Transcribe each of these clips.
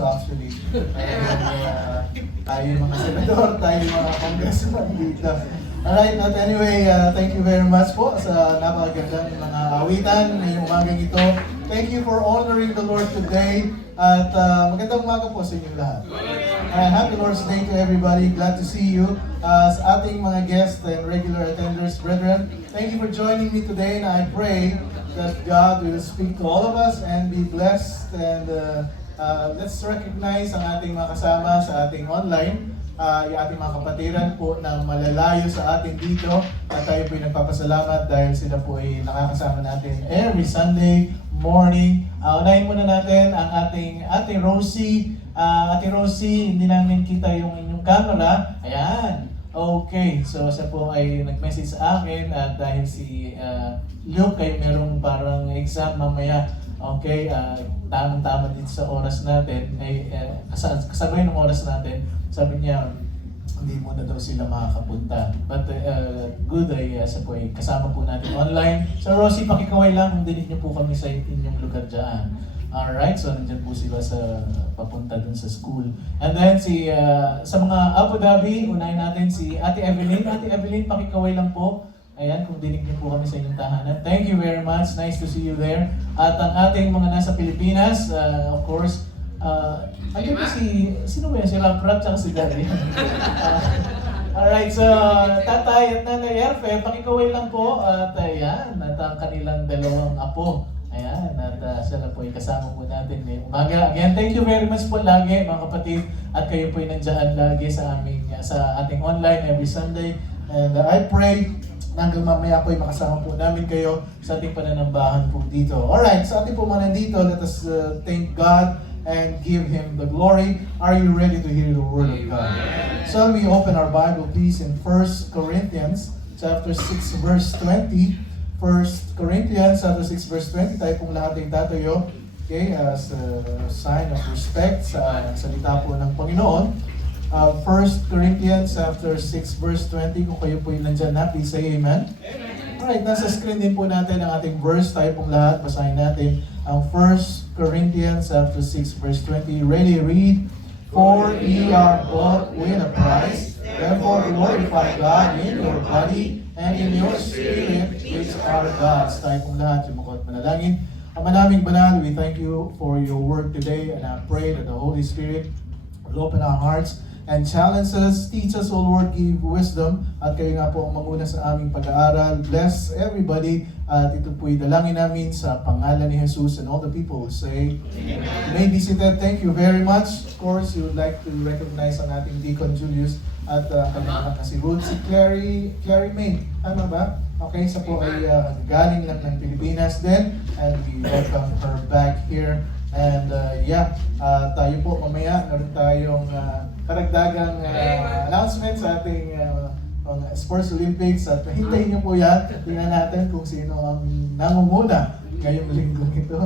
kaso actually. Tayo yung mga senador, tayo yung mga congressman dito. Alright, but anyway, thank you very much po sa napakagandang mga awitan ngayong umagang ito. Thank you for honoring the Lord today. At magandang umaga po sa inyong lahat. Happy Lord's Day to everybody. Glad to see you. Sa ating mga guests and regular attenders, brethren, thank you for joining me today. And I pray that God will speak to all of us and be blessed. And let's recognize ang ating mga kasama sa ating online. Yung ating mga kapatiran po na malalayo sa atin dito at tayo po ay nagpapasalamat dahil sila po ay nakakasama natin every Sunday morning. Unahin muna natin ang ating Rosie. Ate Rosie, hindi namin kita yung inyong camera. Ayan. Okay, so siya po ay nag-message sa akin at dahil si Luke ay merong parang exam mamaya. Okay, tamang-tama dito sa oras natin, ay kasabay ng oras natin, sabi niya, hindi muna daw sila makakapunta. But good ay siya po ay kasama po natin online. So Rosie, pakikaway lang kung dinig niyo po kami sa inyong lugar dyan. Alright, so nandyan po sila sa papunta dun sa school. And then sa mga Abu Dhabi, unahin natin si Ate Evelyn. Ate Evelyn, pakikaway lang po. Ayan, kung dinig niyo po kami sa inyong tahanan. Thank you very much. Nice to see you there. At ang ating mga nasa Pilipinas, of course, ayun po sino ba yan? Si Rap tsaka si Daddy. Alright, so tatay at nanay Erfe, pakikaway lang po. At ayan, at ang kanilang dalawang apo. Ayan, at sila po ay kasama po natin ngayong umaga. Again, thank you very much po lagi mga kapatid. At kayo po ay nandiyan lagi sa ating online every Sunday. And I pray hanggang mamaya po ay makasama po namin kayo sa ating pananambahan po dito. Alright, sa ating po mga nandito, let us thank God and give Him the glory. Are you ready to hear the Word of God? So we open our Bible please in 1 Corinthians chapter 6 verse 20. 1 Corinthians chapter 6 verse 20, tayo pong lahat ay tatayo. Okay, as a sign of respect sa salita po ng Panginoon. 1 Corinthians chapter 6 verse 20, kung kayo po yung nandyan na, please say amen. Alright, nasa screen din po natin ang ating verse, tayo pong lahat, basahin natin ang 1 Corinthians chapter 6 verse 20. Ready, read. For ye are bought with a price, therefore glorify God in your body and in your spirit, which are God's. Tayo pong lahat, sumukot manalangin. Ama naming banal, we thank you for your word today, and I pray that the Holy Spirit will open our hearts and challenge us, teach us, O Lord, give wisdom, at kayo nga po ang manguna sa aming pag-aaral. Bless everybody, at ito po'y dalangin namin sa pangalan ni Jesus, and all the people will say, Amen. You may be seated. Thank you very much. Of course, we would like to recognize ang ating Deacon Julius at kanyang anak na si Ruth, si Clary May. Tama ba? Okay, sa po ay galing lang ng Pilipinas din, and we welcome her back here. And tayo po mamaya, meron tayong karagdagang announcement sa ating Sports Olympics at hintayin niyo po yan. Tingnan natin kung sino ang nangunguna ngayong linggo ito.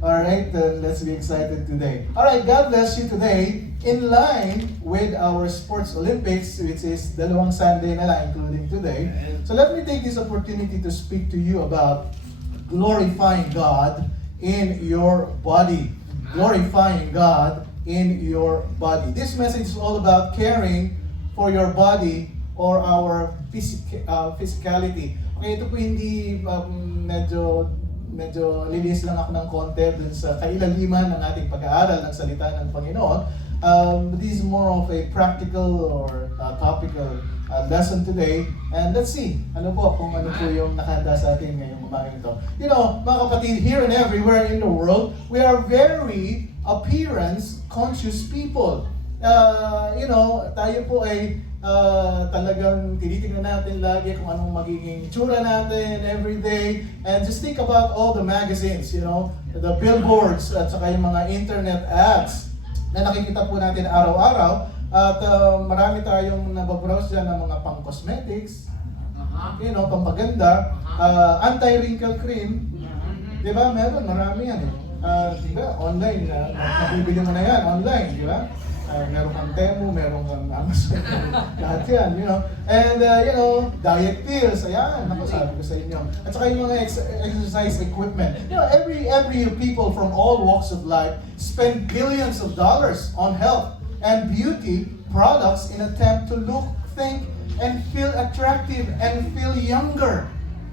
Alright, let's be excited today. Alright, God bless you today. In line with our Sports Olympics, which is dalawang Sunday na lang, including today. So let me take this opportunity to speak to you about glorifying God in your body. Glorifying God in your body. This message is all about caring for your body or our physicality. Okay, ito po hindi medyo lilis lang ako ng konti dun sa kailaliman ng ating pag-aaral ng salita ng Panginoon. This is more of a practical or topical lesson today. And let's see, ano po yung nakahanda sa atin ngayong umaga ito. You know, mga kapatid, here and everywhere in the world, we are very appearance-conscious people. Tayo po ay talagang tinitingnan natin lagi kung anong magiging tsura natin every day. And just think about all the magazines, the billboards at saka yung mga internet ads na nakikita po natin araw-araw. At marami tayong nababrowse dyan ng mga pang-cosmetics, pampaganda, anti-wrinkle cream. Di ba? Meron, marami yan eh. Diba? Online, mabibili mo na yan, online, di ba? Meron kang Temu, meron kang Amazon, lahat yan, And, diet pills, ayan, ako sabi ko sa inyo. At saka yung mga exercise equipment. Every people from all walks of life spend billions of dollars on health and beauty products in attempt to look, think, and feel attractive and feel younger.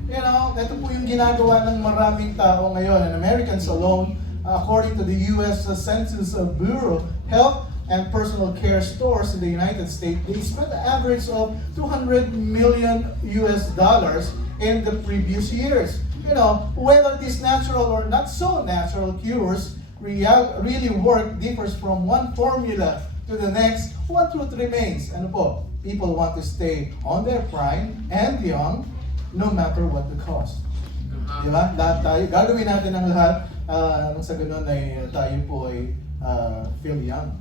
Ito po yung ginagawa ng maraming tao ngayon. And Americans alone, according to the U.S. Census Bureau, health and personal care stores in the United States, they spent an average of $200 million in the previous years. Whether these natural or not so natural cures really work differs from one formula to the next. One truth remains. People want to stay on their prime and young, no matter what the cost. Diba? Lahat tayo, gagawin natin ang lahat nang sa ganun ay tayo po ay feel young.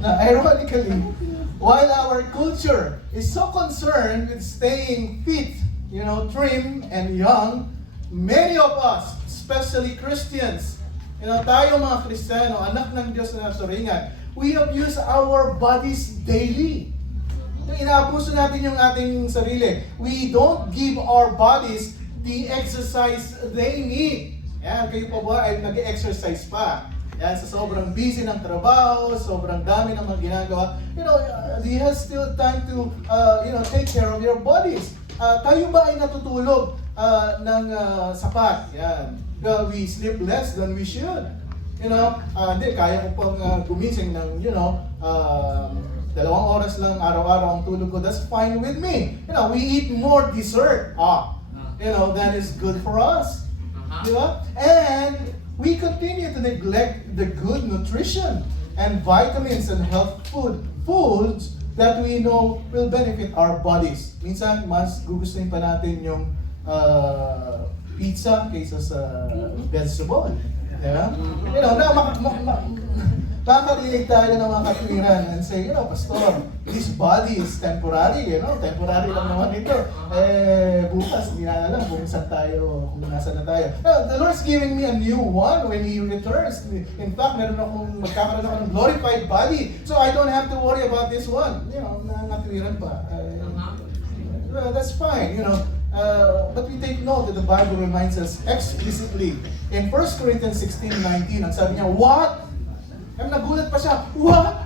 Now, ironically, while our culture is so concerned with staying fit, trim and young, many of us, especially Christians, tayo mga Kristiyano, anak ng Diyos na nasuringan, we abuse our bodies daily. Inaabuso natin yung ating sarili. We don't give our bodies the exercise they need. Yan, kayo pa ba ay nag-exercise pa? Yan, sa sobrang busy ng trabaho, sobrang dami ng mga ginagawa. You have still time to, take care of your bodies. Tayo ba ay natutulog ng sapat? Yan. We sleep less than we should. Hindi, kaya ko pang gumising ng, 2 oras lang araw-araw ang tulog ko. That's fine with me. We eat more dessert. That is good for us. Diba? And we continue to neglect the good nutrition and vitamins and health foods that we know will benefit our bodies. Minsan, mas gugustuhin pa natin yung pizza kaysa sa vegetable. Diba? Makakarinig tayo ng mga katwiran and say, Pastor, this body is temporary, temporary lang naman ito. Bukas, hindi na alam kung saan tayo, kung nasaan na tayo. The Lord's giving me a new one when He returns. In fact, magkakaroon ako ng glorified body. So I don't have to worry about this one. Nakatwiran pa. That's fine, but we take note that the Bible reminds us explicitly in 1 Corinthians 16:19, ang sabi niya, what? Nagulat pa siya, what?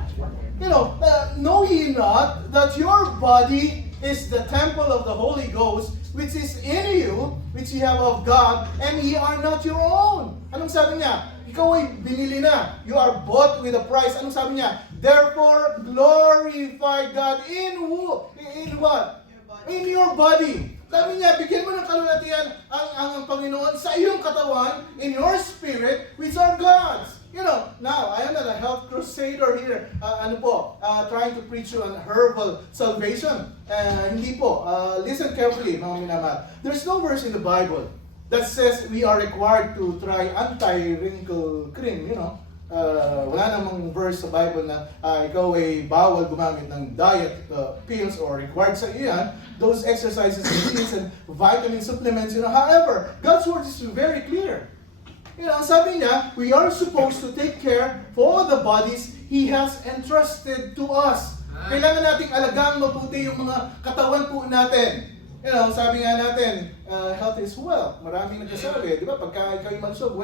Know ye not that your body is the temple of the Holy Ghost, which is in you, which ye have of God, and ye are not your own. Anong sabi niya? Ikaw ay binili na. You are bought with a price. Anong sabi niya? Therefore, glorify God in who? In what? In your body. Sabi niya, bigyan mo ng kalulatian ang Panginoon sa iyong katawan, in your spirit, which are God's. Now, I am not a health crusader here, trying to preach you an herbal salvation. Hindi po. Listen carefully, mga minamahal. There's no verse in the Bible that says we are required to try anti-wrinkle cream, wala namang verse sa Bible na ikaw ay bawal gumamit ng diet pills or required sa iyo yan. Those exercises and vitamin supplements, however, God's word is very clear. Ang sabi niya, we are supposed to take care for the bodies He has entrusted to us. Kailangan nating alagang mabuti yung mga katawan po natin. Sabi nga natin, health is wealth. Maraming nagsasabi, di ba? Pagka ikaw malusog,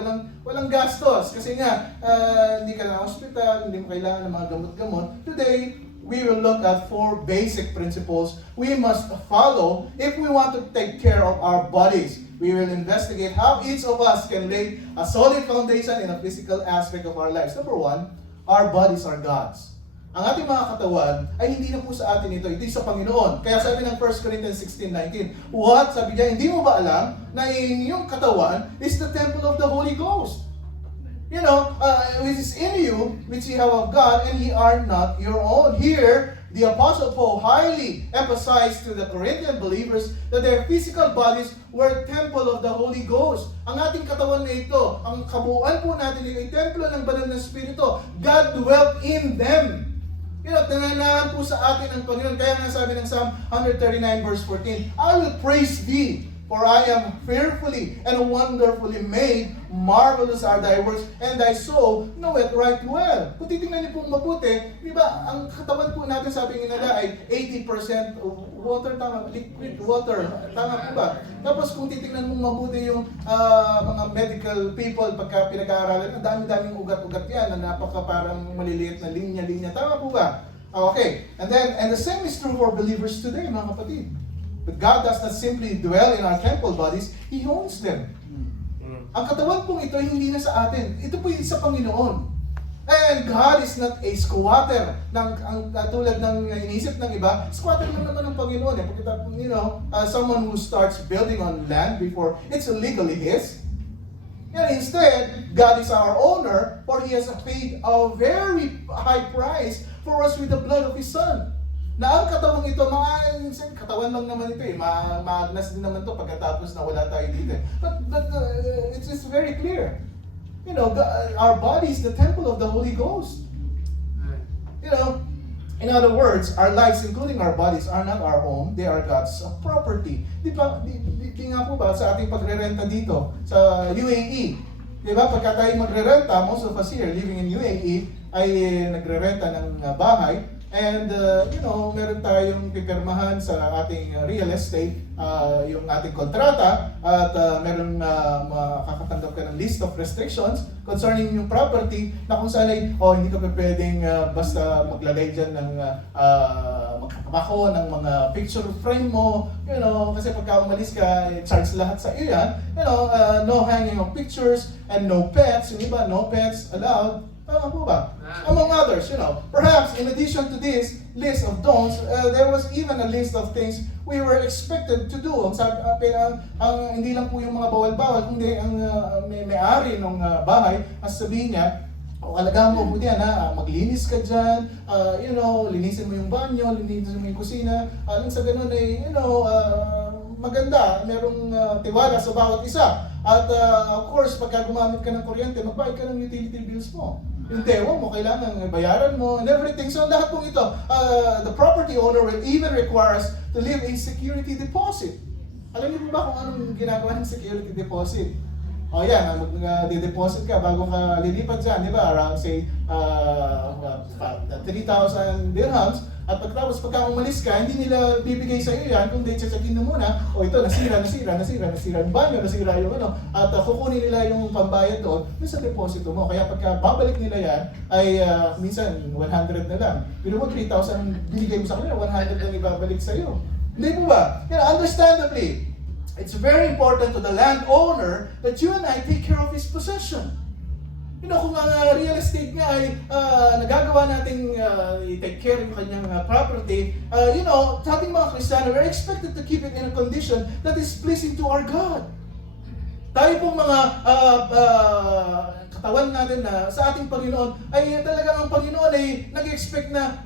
walang gastos. Kasi nga, hindi ka na hospital, hindi mo kailangan ng mga gamot-gamot. Today, we will look at 4 basic principles we must follow if we want to take care of our bodies. We will investigate how each of us can lay a solid foundation in a physical aspect of our lives. Number 1, our bodies are God's. Ang ating mga katawan ay hindi na po sa atin ito sa Panginoon. Kaya sabi ng 1 Corinthians 16:19, what? Sabi niya, hindi mo ba alam na inyong katawan is the temple of the Holy Ghost? Which is in you, which ye have of God, and ye are not your own. Here, the Apostle Paul highly emphasized to the Corinthian believers that their physical bodies were temple of the Holy Ghost. Ang ating katawan na ito, ang kabuuan po natin ay templo ng banal na Espiritu. God dwelt in them. Tinanahan po sa atin ang Panginoon. Kaya nga sabi ng Psalm 139 verse 14, I will praise thee For I am fearfully and wonderfully made, marvelous are thy works, and thy soul knoweth right well. Kung titingnan niyo pong mabuti, di ba, ang katawan po natin, sabi nga nila, ay 80% water, tama, liquid water, tama po ba? Tapos kung titingnan mo mabuti yung mga medical people, pagka pinag-aaralan, ang dami-daming ugat-ugat yan, na napaka parang maliliit na linya-linya, tama po ba? Okay, and the same is true for believers today, mga kapatid. But God does not simply dwell in our temple bodies, He owns them. Ang katawan pong ito, hindi na sa atin. Ito po yung sa Panginoon. And God is not a squatter. Ang tulad ng iniisip ng iba, squatter lang naman ng Panginoon. Someone who starts building on land before it's legally his. And instead, God is our owner, for He has paid a very high price for us with the blood of His Son. Na ang katawang ito, katawan lang naman ito maagnas din naman ito pagkatapos na wala tayo dito. But it's very clear. Our body is the temple of the Holy Ghost. In other words, our lives, including our bodies, are not our own. They are God's property. Di nga po ba sa ating pagrerenta dito sa UAE? Di ba, pagka tayo magrerenta, most of us here living in UAE ay nagrerenta ng bahay. And, meron tayong pipirmahan sa ating real estate, yung ating kontrata, at meron makakatanggap ka ng list of restrictions concerning yung property na kung saan ay, hindi ka pwedeng basta maglagay dyan ng magkakabako ng mga picture frame mo, kasi pagka umalis ka, charge lahat sa iyo yan, no hanging of pictures, and no pets, yung iba, no pets allowed. Tama po ba? Among others, perhaps in addition to this list of don'ts, there was even a list of things we were expected to do. Hindi lang po yung mga bawal-bawal, kundi ang may-ari ng bahay, as sabihin niya, alagaan mo po diyan, maglinis ka dyan, linisin mo yung banyo, linisin mo yung kusina, sa ganun ay, maganda, merong tiwala sa bawat isa. At of course, pagka gumamit ka ng kuryente, magbayad ka ng utility bills mo. Yung dewa mo, kailangan bayaran mo and everything. So lahat pong ito, the property owner will even require us to leave a security deposit. Alam niyo po ba kung anong ginagawa ng security deposit? Mag-deposit ka bago ka lilipat dyan, di ba? Around say 3,000 dirhams. At pagka umalis ka, hindi nila bibigay sa iyo yan, kundi check-in na muna, ito, nasira yung banyo, nasira yung at kukunin nila yung pambayad doon sa deposito mo. Kaya pagka babalik nila yan, ay minsan 100 na lang. Pero mo 3,000 binigay mo sa kanila, 100 lang ibabalik sa iyo. Hindi po ba? Understandably, it's very important to the landowner that you and I take care of his possession. Kung ang real estate nga ay nagagawa nating i-take care yung kanyang property, sa ating mga Kristiyano, we're expected to keep it in a condition that is pleasing to our God. Tayo pong mga katawan natin na sa ating Panginoon, ay talagang ang Panginoon ay nag-expect na,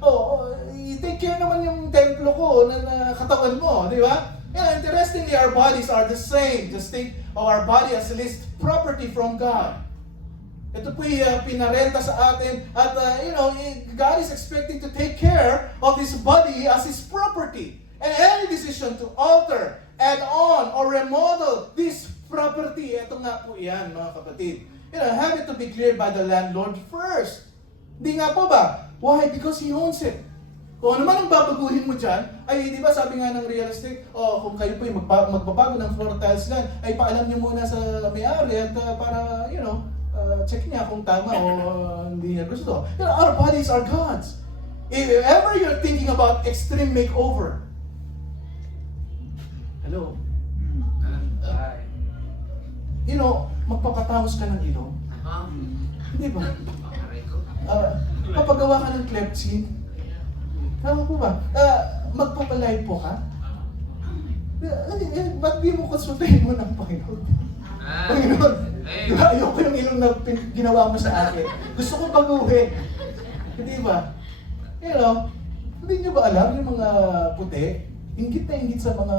i-take care naman yung templo ko na katawan mo, di ba? Interestingly, our bodies are the same. Just think of our body as at least property from God. Ito po pinarenta sa atin at God is expecting to take care of His body as His property. And any decision to alter, add on, or remodel this property, ito nga po yan mga kapatid. Have it to be cleared by the landlord first. Hindi nga po ba? Why? Because he owns it. Kung ano man ang babaguhin mo dyan, ay di ba sabi nga ng real estate, kung kayo po magbabago ng floor tiles lang, ay paalam nyo muna sa may-ari at para, check niya kung tama o hindi niya gusto. Our bodies are God's. If ever you're thinking about extreme makeover, hello? Magpapatawos ka ng ilong? Hindi ba? Papagawa ka ng cleft chin? Tama po ba? Magpapalive po ka? Ba't di mo konsultahin mo ng Panginoon? Panginoon, ayoko yung ilong na ginawa mo sa akin. Gusto ko baguhin. Hindi ba? Hindi nyo ba alam yung mga puti, inggit na inggit sa mga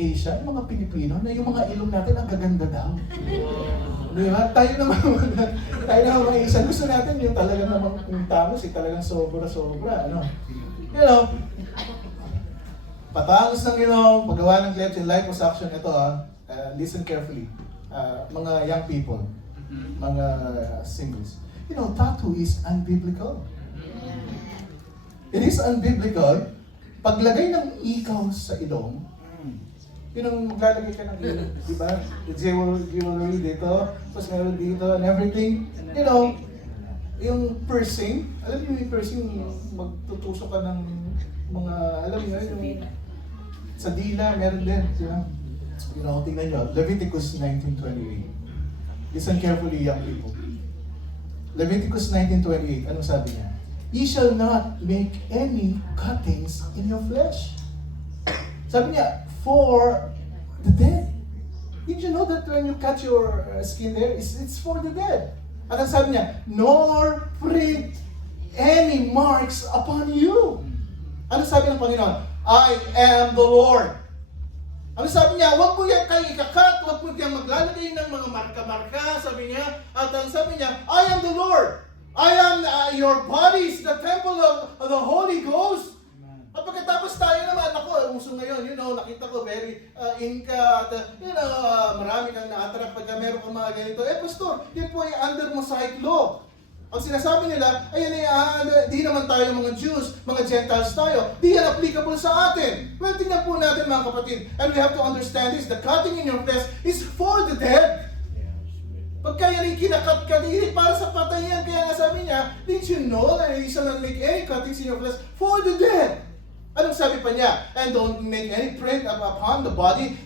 Asian, yung mga Pilipino, na yung mga ilong natin ang gaganda daw. Di ba? Tayo naman mga Asian, gusto natin yung talagang namang tamos, talagang sobra-sobra. Patangos ng ilong, paggawa ng cleansing, liposuction, ito listen carefully. Mga young people, mga singles. You know, tattoo is unbiblical. It is unbiblical. Paglagay ng ikaw sa ilong, yun ang maglalagay ka ng ilong, di ba? Jewelry dito, tapos meron dito and everything. You know, yung piercing, alam niyo yung piercing, magtutusok ka ng mga, alam niyo, yung sa dila, meron din. You know, tingnan niyo, Leviticus 19:28. Listen carefully, young people. Leviticus 19:28, anong sabi niya? Ye shall not make any cuttings in your flesh. Sabi niya, for the dead. Did you know that when you cut your skin there, it's for the dead? At ang sabi niya, nor print any marks upon you. Ano sabi ng Panginoon? I am the Lord. Ano sabi niya? Huwag mo yan kayo ikakat, huwag mo yan maglalagay ng mga marka-marka, sabi niya. At ang sabi niya, I am the Lord. I am your body is the temple of the Holy Ghost. At pagkatapos tayo naman, ako, uso ngayon, you know, nakita ko very inka, at you know, marami kang na-attract pagka meron kang mga ganito. Pastor, yun po ay under Mosaic law. Ang sinasabi nila, ayan di naman tayo mga Jews, mga Gentiles tayo. Di yan applicable sa atin. Well, tingnan po natin mga kapatid. And we have to understand this, the cutting in your flesh is for the dead. Pagka yan ay kinakat ka, para sa patay yan. Kaya nga sabi niya, did you know that you shall not make any cuttings in your flesh for the dead? Anong sabi pa niya? And don't make any print upon the body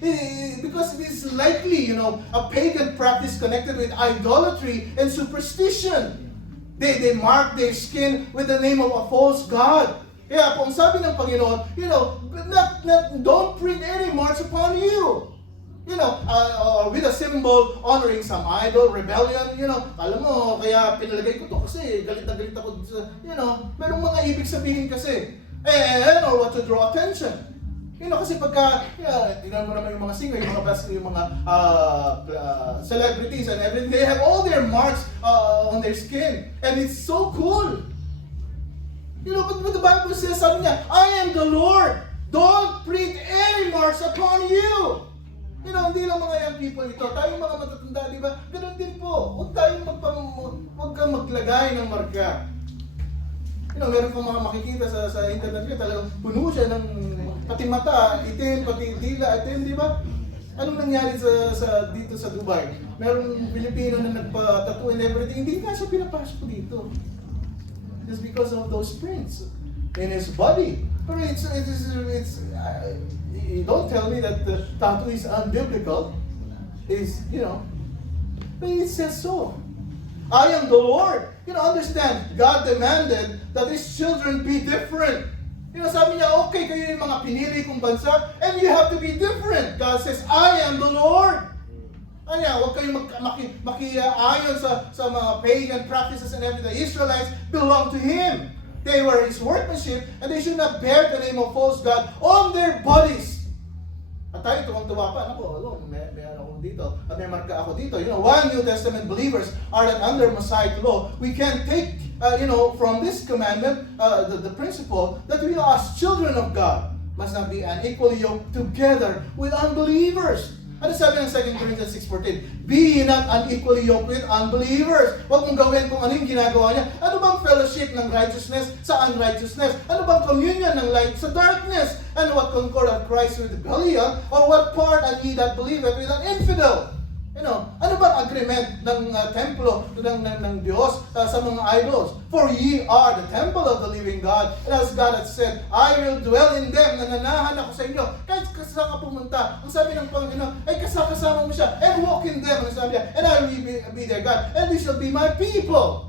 because it is likely, you know, a pagan practice connected with idolatry and superstition. They mark their skin with the name of a false god. Kaya po, ang sabi ng Panginoon, you know, don't print any marks upon you. You know, with a symbol honoring some idol, rebellion, you know, alam mo, kaya pinalagay ko to kasi galit na galit ako sa, you know, merong mga ibig sabihin kasi. Or what to draw attention. You know, kasi pagka, tingnan mo naman yung mga singer, yung mga celebrities and everything, they have all their marks on their skin. And it's so cool. You know, but the Bible says, sabi niya, I am the Lord. Don't print any marks upon you. You know, hindi lang mga young people ito. Tayong mga matatanda, di ba? Ganun din po. Huwag kang maglagay ng marka. You know, meron kang mga makikita sa internet ko, talagang puno siya ng pati mata, itim, pati dila, itim, di ba? Anong nangyari dito sa Dubai? Merong Pilipino na nagpa-tattoo and everything, hindi nga siya pinapasok dito. Just because of those prints in his body. Pero don't tell me that the tattoo is unbiblical. It's, you know, but it says so. I am the Lord. You know, understand, God demanded that His children be different. You know, sabi niya, okay, kayo yung mga pinili kong bansa, and you have to be different. God says, I am the Lord. Ano yan, huwag kayong makiayon sa mga pagan practices and everything. The Israelites belong to Him. They were His workmanship, and they should not bear the name of false God on their bodies. At tayo tuwang-tuwa pa, may ako dito, at may marka ako dito. You know, while New Testament believers are that under Mosaic law, we can take, you know, from this commandment, the principle that we as children of God must not be unequally yoked together with unbelievers. Ano sabi ng 2 Corinthians 6:14? Be not unequally yoked with unbelievers. Huwag mong gawin kung ano yung ginagawa niya. Ano bang fellowship ng righteousness sa unrighteousness? Ano bang communion ng light sa darkness? And what concord of Christ with Belial? Or what part are ye that believeth with an infidel? You know, ano bang agreement ng templo ng Diyos sa mga idols? For ye are the temple of the living God. And as God has said, I will dwell in them. Nananahan ako sa inyo. Kahit saan ka pumunta, ang sabi ng Panginoon, ay kasama mo siya. And walk in them. Ang sabi niya, and I will be their God. And they shall be my people.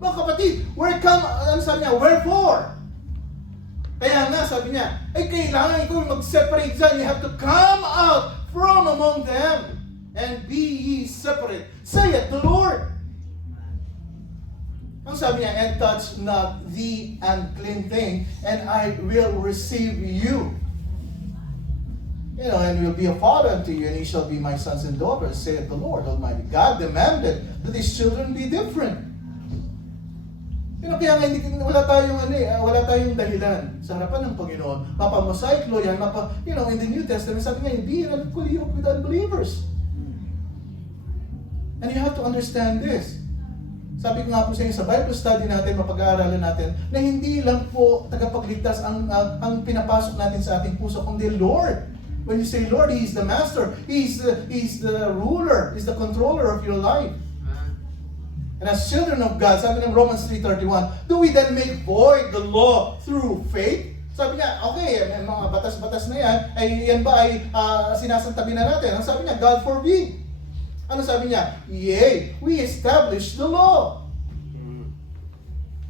Mga kapatid, ano sabi niya, wherefore? Kaya nga, sabi niya, ay kailangan ko mag-separate dyan. You have to come out from among them. And be ye separate, saith the Lord. Ang sabi niya, and touch not the unclean thing, and I will receive you. You know, and will be a father unto you, and ye shall be my sons and daughters, saith the Lord Almighty. God demanded that His children be different. Kaya nga wala tayong dahilan sa harapan ng Panginoon. Mapamosaiklo yan, in the New Testament, sabi nga, be an equally yoke with unbelievers. And you have to understand this. Sabi ko nga po sa inyo, sa Bible study natin, mapag-aaralan natin, na hindi lang po tagapagligtas ang pinapasok natin sa ating puso, kundi Lord. When you say Lord, He is the Master. He's the ruler. He's the controller of your life. And as children of God, sabi ng Romans 3:31, do we then make void the law through faith? Sabi niya, okay, mga batas-batas na yan ba ay sinasantabi na natin? Ang sabi niya, God forbid. Ano sabi niya? Yea, we establish the law.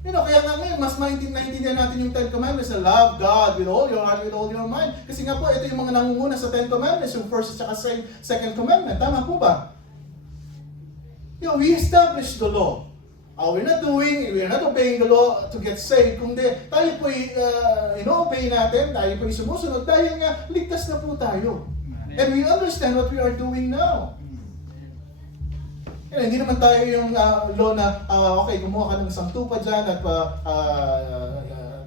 Kaya nga ngayon, mas maintindihan natin yung Ten Commandments na love God with all your heart, with all your mind. Kasi nga po, ito yung mga nangunguna sa Ten Commandments, yung first at saka second commandment. Tama po ba? We establish the law. We're not obeying the law to get saved. Kundi tayo po ino-obey natin, tayo po sumusunod dahil nga ligtas na po tayo. And we understand what we are doing now. Hindi naman tayo yung law na, okay, gumawa ka ng isang tupa dyan at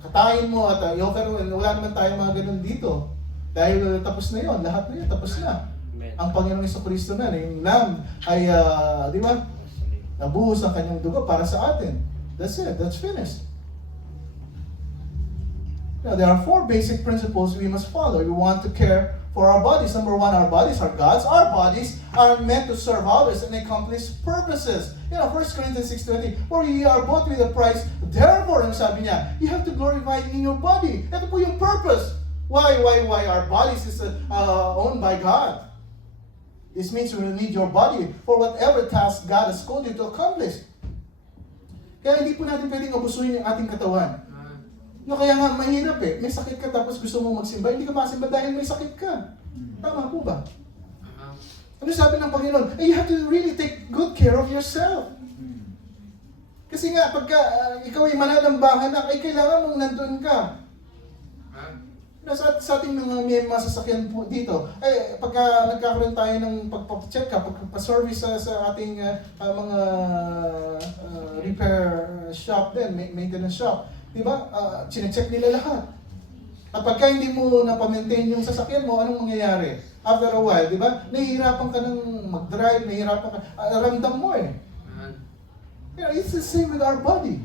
katayin mo at i-offer mo. Wala naman tayo mga ganun dito. Dahil tapos na yun, lahat na yun, tapos na. Ang Panginoong Jesucristo na, yung Lamb ay, di ba, nabuhos ang kanyang dugo para sa atin. That's it, that's finished. Now, there are 4 basic principles we must follow. We want to care for our bodies. Number 1, our bodies are God's. Our bodies are meant to serve others and accomplish purposes. 1 Corinthians 6:20, for ye are bought with a price. Therefore, ang sabi niya, you have to glorify in your body. Ito po yung purpose. Why our bodies is owned by God. This means you will need your body for whatever task God has called you to accomplish. Kaya hindi po natin pwedeng abusuhin yung ating katawan. Kaya nga mahirap may sakit ka tapos gusto mo magsimba, hindi ka masimba dahil may sakit ka. Tama po ba? Ano sabi ng Panginoon? You have to really take good care of yourself. Kasi nga, pagka ikaw ay manalambahan na, ay kailangan mong nandun ka. Sa ating mga may masasakyan po dito, pagka nagkakaroon tayo ng pagpa-check up, pagpa-service sa ating mga repair shop din, maintenance shop, diba? Chinecheck nila lahat. At pagka hindi mo na-maintain yung sasakyan mo, anong mangyayari? After a while, diba? Nahihirapan ka ng mag-drive, nahihirapan ka, ramdam mo it's the same with our body.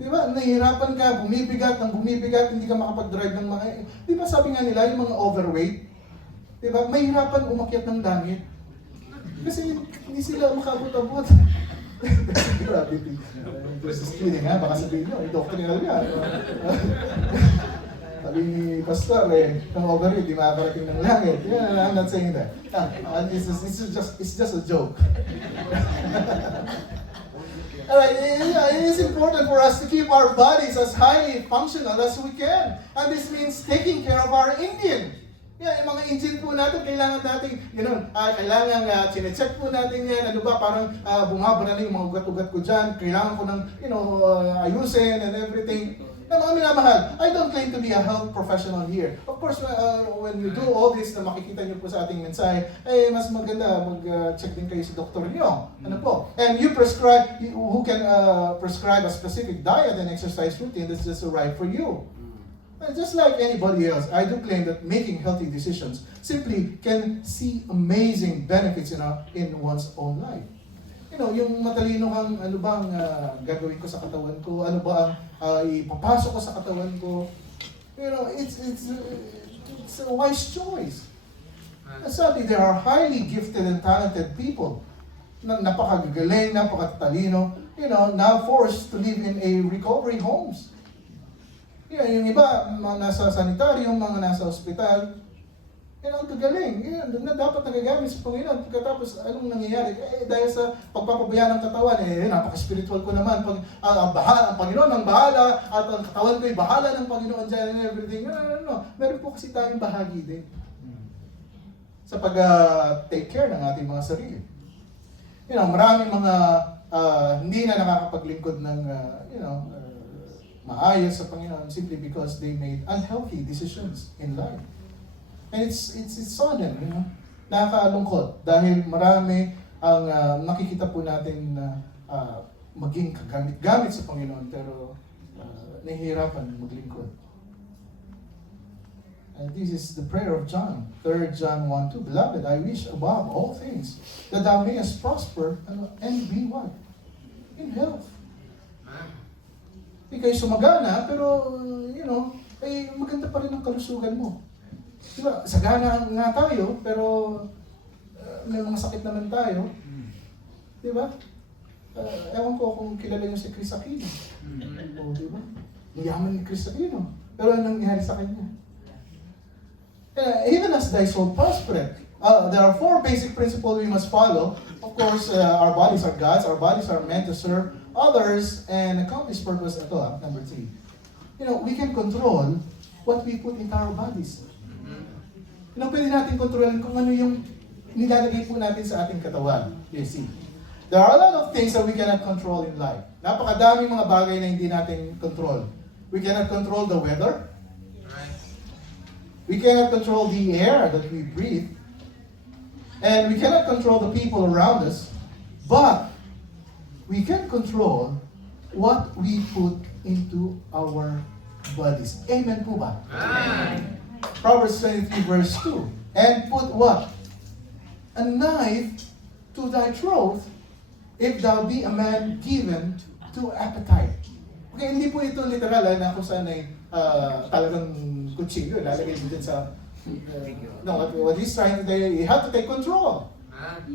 Diba? Nahihirapan ka, bumibigat, hindi ka makapag-drive ng mga... Diba sabi nga nila, yung mga overweight, diba? Mahirapan umakyat ng langit. Kasi hindi sila makabot-abot. Gravity. Just kidding ha, baka sabihin nyo, doctrinal yan. Sabi ni Pastor, ng overweight, di makakarating ng langit. Yeah, I'm not saying that. It's just a joke. Alright, it is important for us to keep our bodies as highly functional as we can. And this means taking care of our engine. Yung mga engine po natin, kailangan natin, kailangan chinecheck po natin yan. Ano ba, parang bumabara na yung mga ugat-ugat ko dyan. Kailangan ko ng, ayusin and everything. Mga minamahal, I don't claim to be a health professional here. Of course, when you do all this na makikita niyo po sa ating mensahe, mas maganda mag-check din kayo sa doktor niyo. Ano po? And you prescribe, who can prescribe a specific diet and exercise routine that's just right for you. Just like anybody else, I do claim that making healthy decisions simply can see amazing benefits in one's own life. Yung matalino kang, ano ba ang gagawin ko sa katawan ko? Ano ba ang ipapasok ko sa katawan ko? It's a wise choice. Sadly, there are highly gifted and talented people na napakagagaling, napakatalino, now forced to live in a recovery homes. Yung iba, mga nasa sanitarium, mga nasa ospital, ang kagaling. Na dapat nagagamit sa Panginoon. Pagkatapos, anong nangyayari? Dahil sa pagpapabayaan ng katawan, napaka-spiritual ko naman. Ang Panginoon ang bahala, at ang katawan ko ay bahala ng Panginoon dyan and everything. No. Meron po kasi tayong bahagi din sa pag-take care ng ating mga sarili. Maraming mga hindi na nakakapaglingkod ng, maayos sa Panginoon simply because they made unhealthy decisions in life. And it's sudden, Nakakalungkot dahil marami ang nakikita po natin na maging kagamit-gamit sa Panginoon, pero nahihirapan maglingkod. And this is the prayer of John, 3 John 1:2. Beloved, I wish above all things that thou mayest prosper and be what? In health. Hindi kayo sumagana, pero, maganda pa rin ang kalusugan mo. Diba, sagana nga tayo, pero may mga sakit naman tayo. Diba? Ewan ko kung kilala niyo si Chris Aquino. O, diba? Mayaman ni Chris Aquino. Pero anong nangyari sa kanya? Even as thy soul prospereth, there are 4 basic principles we must follow. Of course, our bodies are God's. Our bodies are meant to serve others and accomplish purpose. Ito, number 3. We can control what we put into our bodies. Pwede natin kontrolin kung ano yung nilalagay po natin sa ating katawan. You see. There are a lot of things that we cannot control in life. Napakadaming mga bagay na hindi natin control. We cannot control the weather. We cannot control the air that we breathe. And we cannot control the people around us. But we can control what we put into our bodies. Amen po ba? Amen. Proverbs 23 verse 2. And put what? A knife to thy throat, if thou be a man given to appetite. Okay, hindi po ito literal na kung saan ay talagang kutsilyo, lalagay mo din sa no, what he's trying to say, you have to take control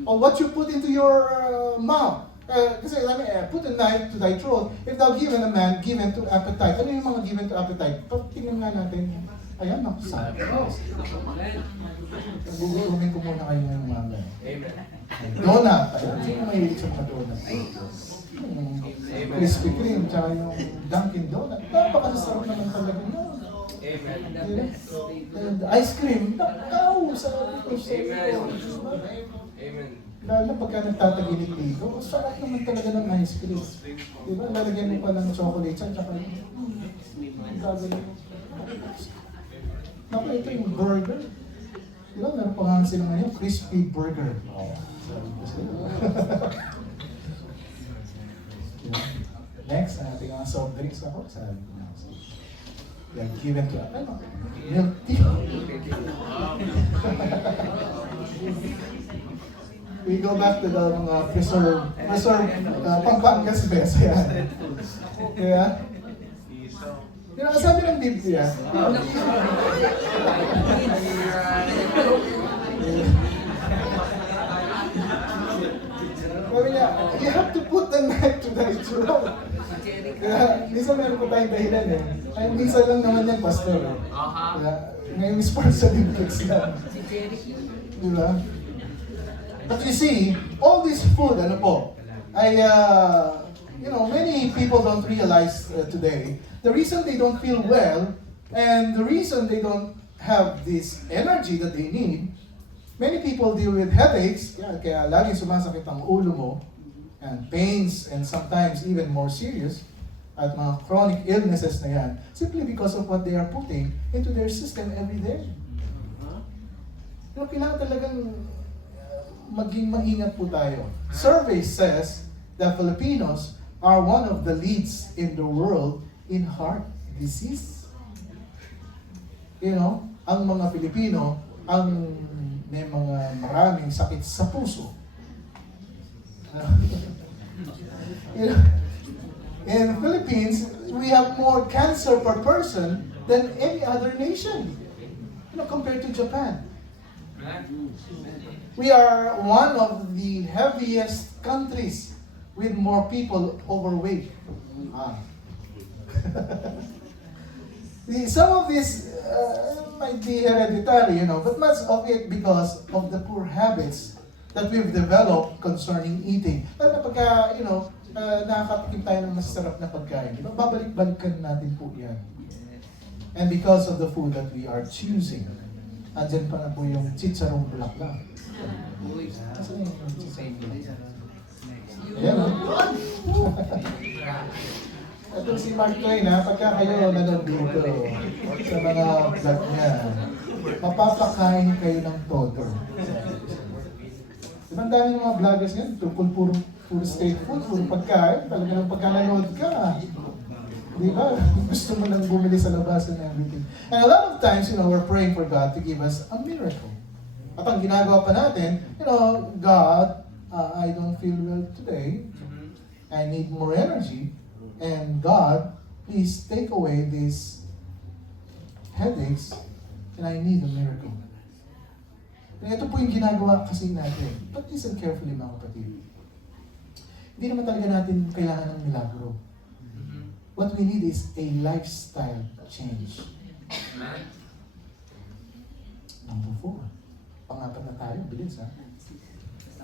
of what you put into your mouth. Kasi put a knife to thy throat, if thou given a man given to appetite. Ano yung mga given to appetite? Tingnan nga natin. Ayan, sabi. Gugurumin ko muna kayo ngayong mga. Donut. Sino may hilig sa mga donut? Krispy Kreme, tsaka yung Dunkin' Donut. Napakasarap naman talaga yun. And ice cream, sarap ito. Amen. Lalo pagka nagtatagilig dito, sarap naman talaga ng ice cream. Diba? Lalagyan mo pa ng chocolate at saka gagawin mo. Naku, ito yung burger. Diba? Meron pa nga sila ngayon, crispy burger. Next, ating mga soft drinks ako. Sabi ko na. They're given to milk tea. We go back to the mga preserve Pampangas best. Yan. Yeah. Sabi ng Biblia, sabi niya, you have to put the knife to thy throat. Kaya, minsan meron ko tayong dahilan eh. Ay, minsan lang naman yan, pastor. Kaya, ngayon sponsor din kids lang. Diba? But you see, all this food, many people don't realize today, the reason they don't feel well, and the reason they don't have this energy that they need, many people deal with headaches, kaya laging sumasakit ang ulo mo, and pains, and sometimes even more serious, at mga chronic illnesses na yan, simply because of what they are putting into their system every day. Kailangan talagang maging maingat po tayo. Survey says that Filipinos are one of the leads in the world in heart disease. Ang mga Pilipino, may mga maraming sakit sa puso. In Philippines, we have more cancer per person than any other nation, compared to Japan. We are one of the heaviest countries with more people overweight. Some of this might be hereditary, but much of it because of the poor habits that we've developed concerning eating. Lalo na pagka, nakakatikim tayo ng masasarap na pagkain, babalik-balikan natin po yan. And because of the food that we are choosing, andyan pa na po yung chicharong bulaklak. Kasi yung chicharong bulaklak. Ayan, ito si Mark Twain, pagka kayo nanonood dito sa mga vlog niya, mapapakain kayo ng todo. Diba ang dami ng mga vloggers ngayon, tungkol puro Puro street food, puro pagkain. Talaga ng pagkananood ka. Di ba? Gusto mo nang bumili sa labas and everything. And a lot of times, we're praying for God to give us a miracle. At ang ginagawa pa natin, God, I don't feel well today. I need more energy. And God, please take away these headaches and I need a miracle. And ito po yung ginagawa kasi natin. But listen carefully mga kapatid. Hindi naman talaga natin kailangan ng milagro. What we need is a lifestyle change. Number 4. Pangapat na tayo, bilis ha.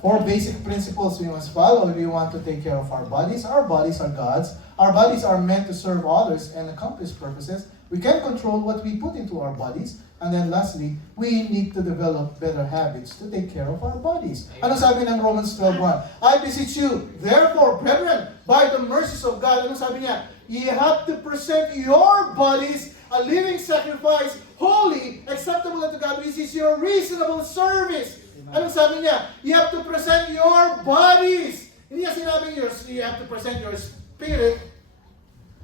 4 basic principles we must follow if we want to take care of our bodies. Our bodies are God's. Our bodies are meant to serve others and accomplish purposes. We can control what we put into our bodies. And then lastly, we need to develop better habits to take care of our bodies. Ano sabi ng Romans 12:1? I beseech you, therefore, brethren, by the mercies of God, ano sabi niya? You have to present your bodies a living sacrifice, holy, acceptable unto God, which is your reasonable service. Ano sabi niya? You have to present your bodies. Hindi niya sinabing you have to present your spirit.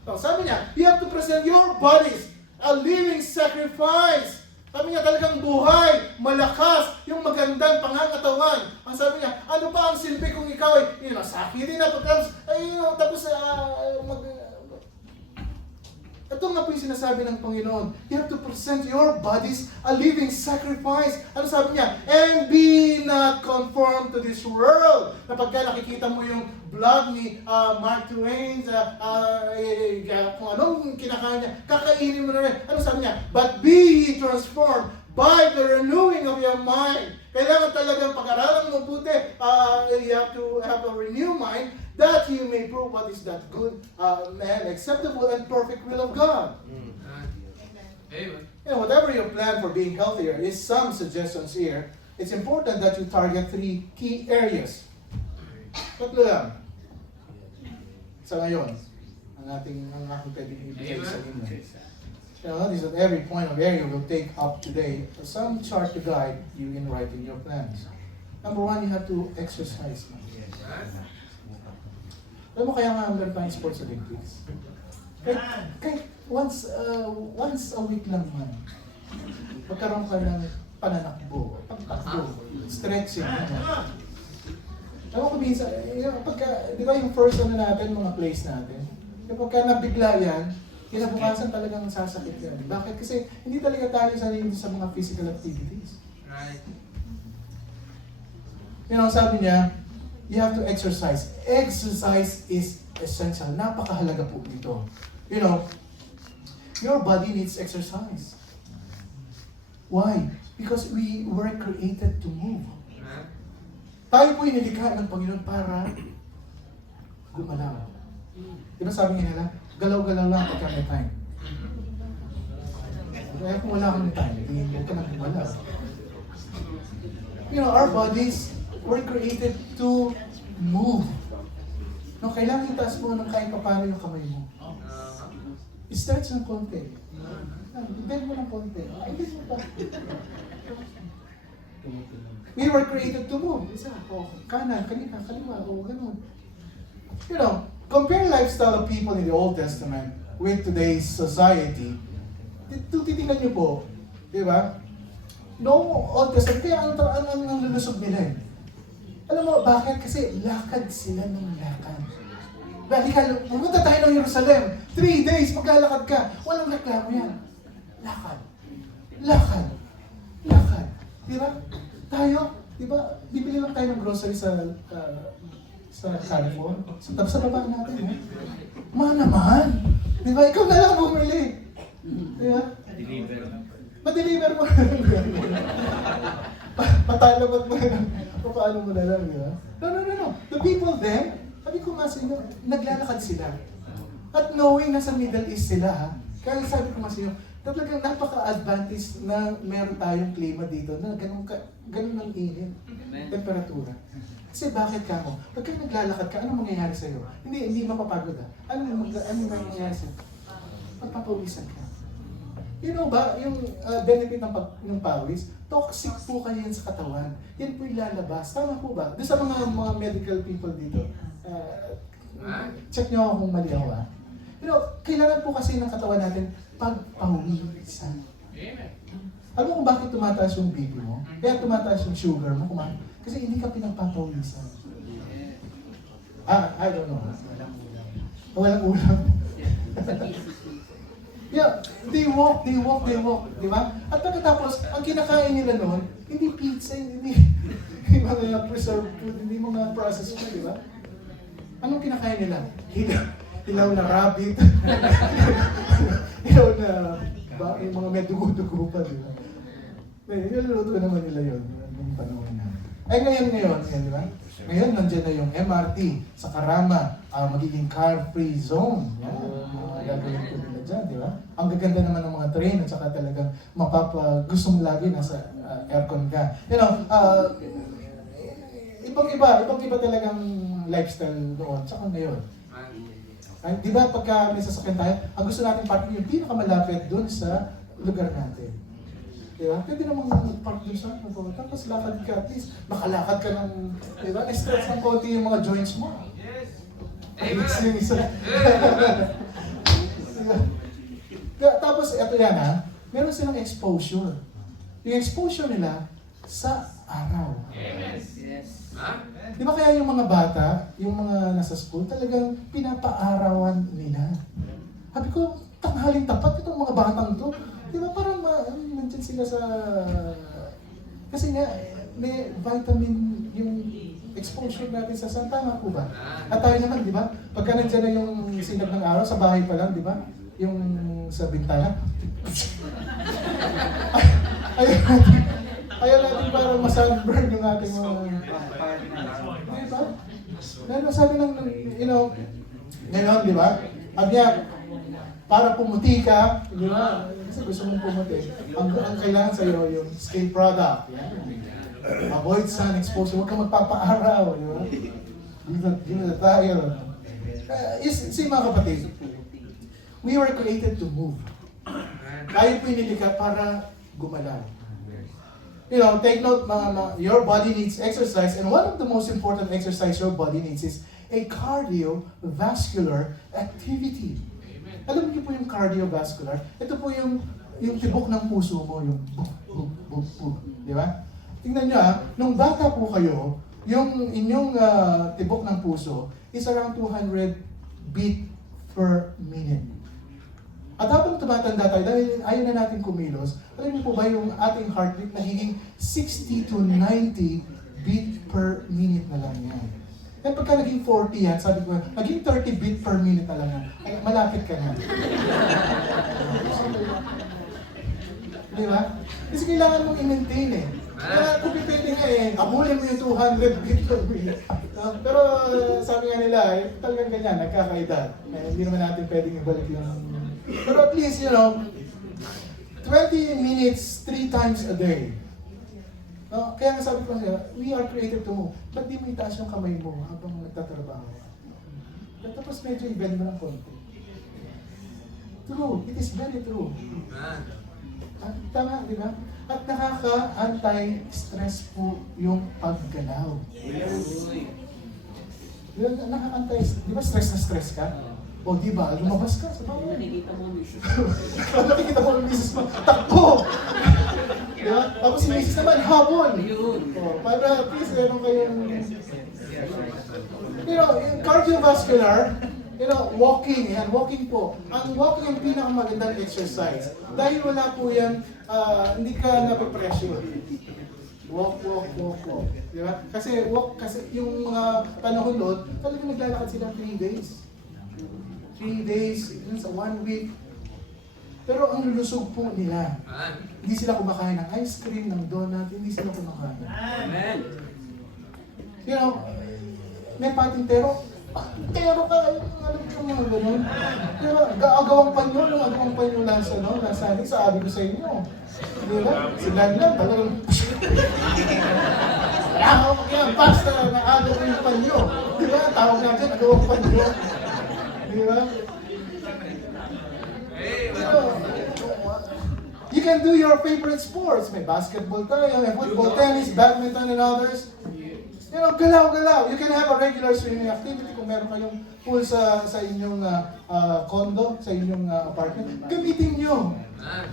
No, sabi niya, you have to present your bodies a living sacrifice. Sabi niya talagang buhay, malakas, yung magandang pangangatawan. Ang sabi niya, ano pa ang silbi kung ikaw ay, sakitin na tapos ito nga po yung sinasabi ng Panginoon. You have to present your bodies a living sacrifice. Ano sabi niya? And be not conformed to this world. Na pagka nakikita mo yung vlog ni Mark Twain, kung anong kinakain niya, kakainin mo na rin. Ano sabi niya? But be ye transformed by the renewing of your mind. Kailangan talagang pag-aralan mo buti. You have to have a renewed mind that you may prove what is that good and acceptable and perfect will of God. Amen. Whatever your plan for being healthier is some suggestions here. It's important that you target 3 key areas. Tatlo lang. Sa ngayon, ang aking pwedeng ibigay sa inyo. Notice that every point of area will take up today some chart to guide you in writing your plans. Number 1, you have to exercise. Alam mo kaya nga meron tayong sports Olympics? Kahit once a week lang man, magkaroon ka ng pananakbo, pagtakbo, stretching. Alam mo kung minsan, di ba yung first natin, mga plays natin, pagka nabigla yan, kinabukasan talagang sasakit yan. Bakit? Kasi hindi talaga tayo sanay sa mga physical activities. Right. Sabi niya, you have to exercise. Exercise is essential. Napakahalaga po nito. Your body needs exercise. Why? Because we were created to move. Tayo po inilikha ng Panginoon para gumalaw. Diba sabi nga nila, galaw-galaw lang pagka may time. Kaya kung wala kang time, hindi ka na gumalaw. Our bodies were created to move. Kailangan itaas mo ng kahit paano yung kamay mo. I-stretch ng konti. I-bend mo ng konti. I-bend mo pa. We were created to move. Isa, kanan, kaliwa, ganun. Compare lifestyle of people in the Old Testament with today's society. Titingnan niyo po, di ba? Noong Old Testament, kaya ang lulusog nila Alam mo, bakit? Kasi lakad sila ng lakad. Pumunta tayo ng Jerusalem. 3 days, maglalakad ka. Walang reklamo yan. Lakad. Lakad. Lakad. Diba? Tayo, diba, bibili lang tayo ng grocery sa California. Tapos sa baba natin, naman. Diba? Ikaw na lang bumili. Diba? Ma-deliver mo. Patalabat mo na. Paano mo na lang, di ba? No. The people then, sabi ko nga sa inyo, naglalakad sila. At knowing nasa Middle East sila, kaya sabi ko nga sa inyo, talagang napaka-advantage na meron tayong klima dito na ganun ang init, temperatura. Kasi bakit ka mo? Pagka naglalakad ka, anong mangyayari sa'yo? Hindi mapapagod Anong mangyayari sa'yo? Magpapawisan ka. Ba, yung benefit ng pawis, toxic po kayo yan sa katawan. Yan po yung lalabas. Tama po ba? Doon sa mga medical people dito, Check nyo ako kung mali ako kailangan po kasi ng katawan natin pagpawisan. Alam mo kung bakit tumataas yung BP mo? Kaya tumataas yung sugar mo, kasi hindi ka pinagpapawisan. I don't know. Walang ulam. Yeah, they walk. Di ba? At pagkatapos, ang kinakain nila noon, hindi pizza, hindi mga preserved food, hindi mga processed food, di ba? Anong kinakain nila? Hilaw na rabbit. Hilaw na yung mga may dugo-dugo pa, di ba? Niluluto naman nila yun, yung panahon na. Ay ngayon, di ba? Ngayon, nandiyan na yung MRT sa Karama, magiging car-free zone. Yan, gagawin ko nila dyan, di ba? Ang gaganda naman ng mga train at saka talagang gusto mo lagi nasa aircon ka. Ibang-iba talagang lifestyle doon, tsaka ngayon. Ay, di ba pagka may sasakyan tayo, ang gusto natin parking yung pinakamalapit doon sa lugar natin. Di ba? Pwede namang mag-park doon sa tapos lakad ka, at least makalakad ka ng, di ba? Stretch ng konti yung mga joints mo. Yes! Amen! Yung isa. Tapos, eto yan meron silang exposure. Yung exposure nila sa araw. Yes. Di ba kaya yung mga bata, yung mga nasa school, talagang pinapaarawan nila. Sabi ko, tanghaling tapat itong mga batang to. Di ba parang nandiyan sila sa... Kasi nga, may vitamin yung exposure natin sa sun. Tama po ba? At tayo naman, di ba? Pagka nandiyan na yung sinag ng araw, sa bahay pa lang, di ba? Yung sa bintana. Ayaw natin parang masunburn yung ating mga... Di ba? Dahil sabi ng, ngayon, di ba? Abya, para pumuti ka, di ba? Kasi gusto mong pumuti. Ang kailangan sa'yo yung skin product. Yan. Avoid sun exposure. Huwag kang magpapaaraw. Di ba? Dito na tayo. See mga kapatid, we were created to move. Tayo pinili ka para gumalaw. Take note, your body needs exercise, and one of the most important exercise your body needs is a cardiovascular activity. Alam niyo po yung cardiovascular? Ito po yung tibok ng puso mo, yung buk, buk, buk, buk. Di ba? Tingnan niyo nung bata po kayo, yung inyong tibok ng puso is around 200 beat per minute. At habang tumatanda tayo, dahil ayaw na natin kumilos, alam niyo po ba yung ating heart rate nagiging 60 to 90 beat per minute na lang yan. At pagka naging 40 yan, sabi ko, naging 30 beat per minute na lang yan. Ay, malapit ka na. Di ba? Kasi kailangan mong i-maintain Kaya kung pipili nga abulin mo yung 200 beat per minute. Pero sabi nga nila, talagang ganyan, nagkakaedad. Hindi naman natin pwedeng ibalik yung... Pero at least, 20 minutes, 3 times a day. Kaya nga sabi ko siya, we are created to move. Ba't di mo itaas yung kamay mo habang nagtatrabaho? Tapos medyo i-bend mo ng konti. True, it is very true. Tama, di ba? At nakaka-anti-stress po yung paggalaw. Nakaka-anti-stress. Di ba stress na stress ka? O di ba, lumabas ka sa bahay. Nakikita mo ang misis mo. Nakikita mo ang misis mo. Takbo! Diba? Tapos si misis naman, habol. Para at least meron kayong... yung cardiovascular, walking, walking po. Ang walking ang pinakamagandang exercise. Dahil wala po yan, hindi ka nape-pressure. Walk. Diba? Kasi yung mga panahon doon, talagang naglalakad sila 3 days. 3 days, sa 1 week. Pero ang lulusog po nila, hindi sila kumakain ng ice cream, ng donut, hindi sila kumakain. Amen. May patintero ka, alam ko mga ganun. Pero agawang panyo nasa sabi ko sa inyo. Di ba? Sila lang, talagang basta na agaw yung panyo. Di ba? Tawag natin, agawang panyo. Di ba? You can do your favorite sports. May basketball tayo, may football, tennis, badminton, and others. Galaw-galaw. You can have a regular swimming activity kung meron kayong pool sa inyong condo, sa inyong apartment. Gamitin nyo.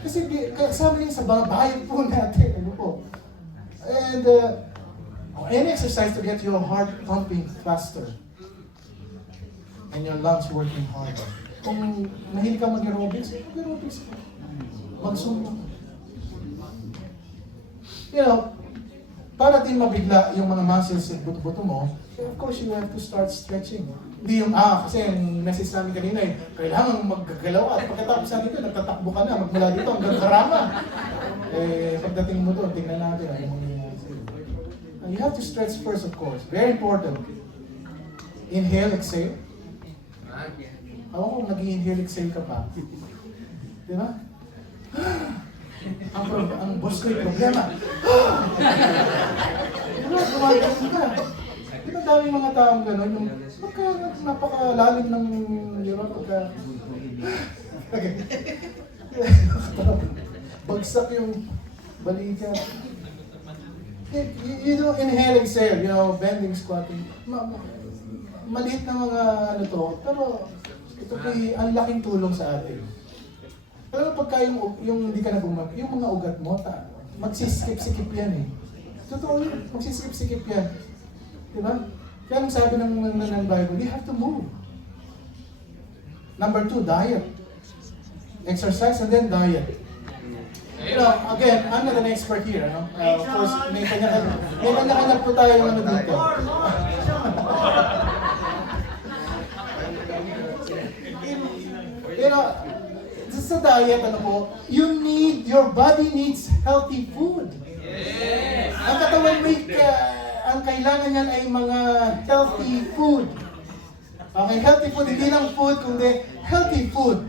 Kasi kasama yun sa bayad po natin. Ano po? And any exercise to get your heart pumping faster and your lungs working harder. Kung mahilig ka mag-aerobics, mag-aerobics ka. Magsumo. Para din mabigla yung mga muscles sa buto-buto mo, of course you have to start stretching. Hindi yung, kasi yung message namin kanina kailangan maggagalaw ka. At pagkatapos natin ito, nagtatakbo ka na, magmula dito hanggang Karama. Pagdating mo doon, tingnan natin ang mangyayari sa'yo. You have to stretch first, of course. Very important. Inhale, exhale. Ako kung nag-inhale, exhale ka pa. Di ba? Ang boss ko yung problema. Gumagano ka. Di ba daming mga taong gano'n? Yung napakalalim ng pagka... Bagsak yung balikat. You do inhale, exhale, bending, squatting. Maliit na mga to, pero ito po'y ang laking tulong sa atin. Pero pagka yung hindi ka na yung mga ugat mo, magsisikip-sikip yan eh. Totoo yun, magsisikip-sikip yan. Diba? Kaya nung sabi ng Bible, you have to move. Number 2, diet. Exercise and then diet. Again, I'm not an expert here. Of course, may kanya-kanya po tayo dito. Sa diet, your body needs healthy food. Yes. Ang katawan mo, ang kailangan niyan ay mga healthy food. Okay, healthy food, hindi lang food, kundi healthy food.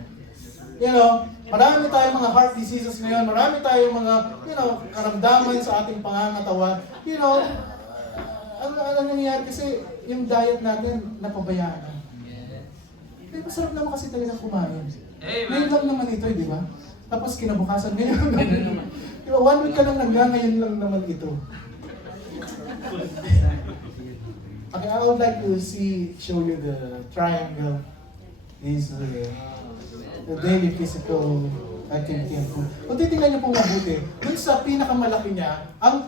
Marami tayong mga heart diseases ngayon, marami tayong mga, karamdaman sa ating pangangatawan. Ano nangyayari kasi yung diet natin, napabayaan na. Masarap naman kasi talaga kumain. Ngayon lang naman ito, di ba? Tapos kinabukasan, ngayon naman. Di ba, 1 week ka lang ngayon lang naman ito. Okay, I would like to show you the triangle. Is the daily physical activity and food. Kung titingnan niyo po mabuti, dun sa pinakamalaki niya, ang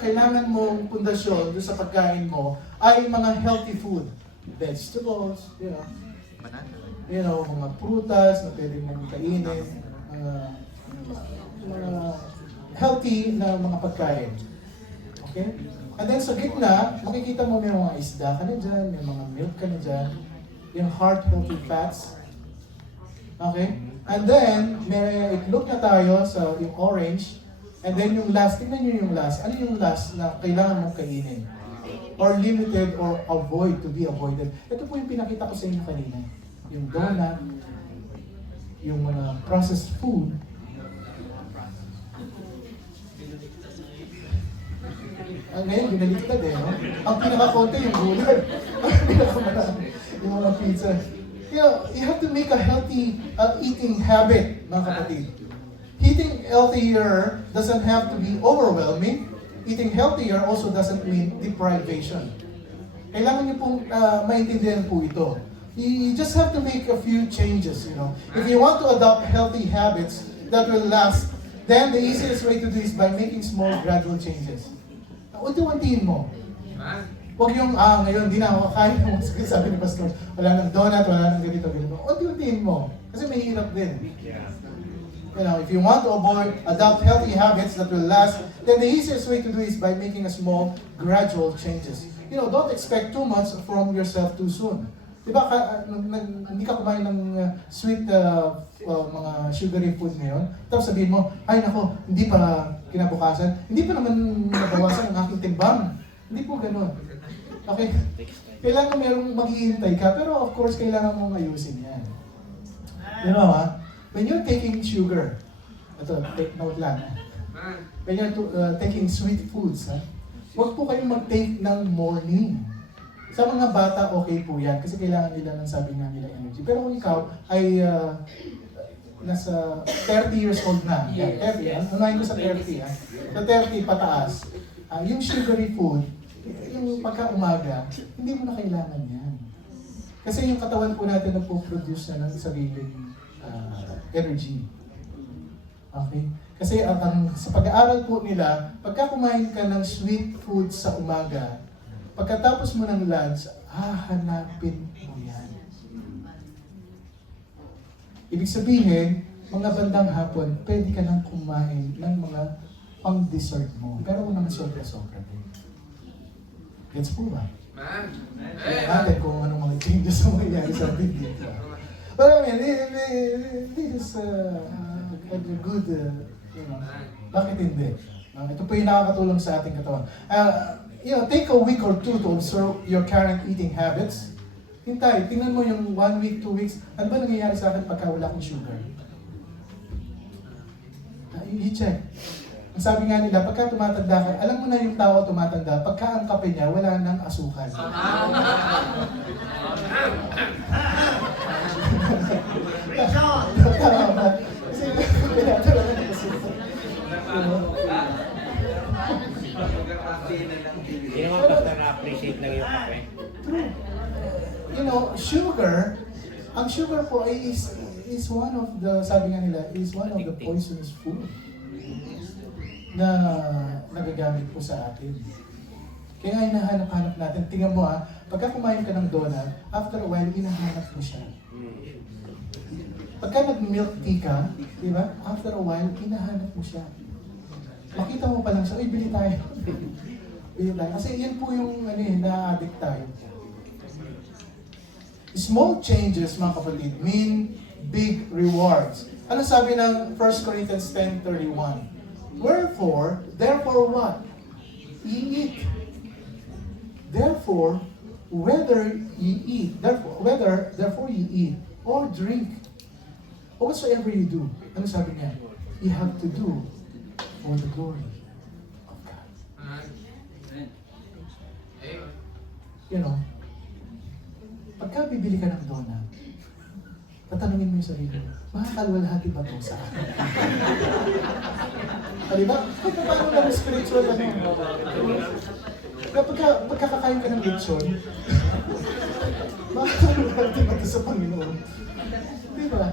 kailangan mong pundasyon dun sa pagkain mo ay mga healthy food. Vegetables, mga prutas na pwedeng mong kainin, mga healthy na mga pagkain. Okay? And then sa gitna, makikita mo may mga isda ka na dyan, may mga milk ka na dyan, yung heart-healthy fats. Okay? And then, may itlog na tayo sa yung orange, and then yung last, tingnan nyo yung last. Ano yung last na kailangan mong kainin? Or limited or to be avoided. Ito po yung pinakita ko sa inyo kanina. Yung donut, yung mga processed food. Ngayon, binaliktad no? Ang pinaka-konti yung gulay. Ang pinaka-marami, yung mga pizza. You have to make a healthy eating habit, mga kapatid. Eating healthier doesn't have to be overwhelming. Eating healthier also doesn't mean deprivation. Kailangan niyo pong maintindihan po ito. You just have to make a few changes, If you want to adopt healthy habits that will last, then the easiest way to do is by making small, gradual changes. Unti-untiin mo. Huwag yung, ngayon, di na ako kakain mo. Sabi ni Pastor, wala nang donut, wala nang ganito. Unti-untiin mo. Kasi mahirap din. If you want to adopt healthy habits that will last, then the easiest way to do is by making a small, gradual changes. Don't expect too much from yourself too soon. Diba, hindi ka kumain ng sweet, mga sugary food ngayon, tapos sabihin mo, ay nako, hindi pa kinabukasan, hindi pa naman nabawasan ang aking timbang. Hindi po ganun. Okay? Kailangan merong maghihintay ka, pero of course, kailangan mong ayusin yan. When you're taking sugar, ito, take note lang. When you're taking sweet foods, huwag po kayong mag-take ng morning. Sa mga bata, okay po yan, kasi kailangan nila ng sabi nga nila energy. Pero kung ikaw ay nasa 30 years old na, Yes, 30, unahin ko sa 30, sa 30 pataas, yung sugary food, yung pagka-umaga, hindi mo na kailangan yan. Kasi yung katawan po natin nagpo-produce na ng sariling energy. Okay? Kasi sa pag-aaral po nila, pagka kumain ka ng sweet food sa umaga, pagkatapos mo ng lunch, hahanapin mo yan. Ibig sabihin, mga bandang hapon, pwede ka nang kumain ng mga pang-dessert mo. Pero huwag naman sobra-sobra din. Gets po ba? Agad kung anong mga changes ang mangyayari sa atin dito. But I mean, this is a good, bakit hindi? Ito po yung nakakatulong sa ating katawan. Take a week or two to observe your current eating habits. Hintay, tingnan mo yung 1 week, 2 weeks, ano ba nangyayari sa akin pagka wala akong sugar? I-check. Ang sabi nga nila, pagka tumatanda ka, alam mo na yung tao tumatanda, pagka ang kape niya, wala nang asukal. Kasi wala talaga ng asukal. Hindi naman basta na-appreciate lang yung kape. Sugar, ang sugar po is one of the, sabi nga nila, is one of the poisonous food na nagagamit po sa atin. Kaya hinahanap-hanap natin. Tingnan mo pagka kumain ka ng donut, after a while, hinahanap mo siya. Pagka nag-milk tea ka, di ba? After a while, hinahanap mo siya. Makita mo pa lang siya, bili tayo. Bili tayo. Kasi yan po yung na-addict tayo. Small changes, mga kapatid, mean big rewards. Ano sabi ng 1 Corinthians 10:31? Therefore what? Ye eat. Therefore ye eat or drink, or whatsoever you do. Ano sabi niya? You have to do for the glory of God. Pagka bibili ka ng donut, tatanungin mo yung sarili mo, makakalwalhati ba ito sa akin? Diba? Paano lang spiritual pagkakakain ka ng lechon, makakalwalhati ba ito sa Panginoon? Diba?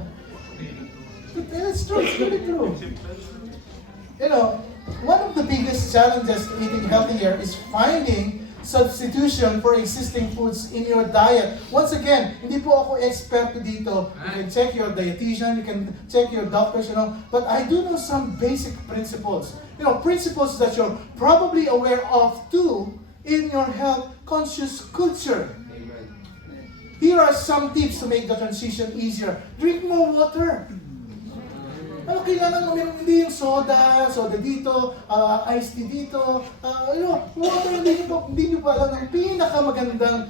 It's true, it's really true. One of the biggest challenges to eating healthier is finding substitution for existing foods in your diet. Once again, hindi po ako expert dito. You can check your dietitian, you can check your doctors, but I do know some basic principles. Principles that you're probably aware of too in your health-conscious culture. Here are some tips to make the transition easier. Drink more water. Ano kailangan mo? Hindi yung soda dito, iced tea dito, water, hindi nyo pa alam ang pinakamagandang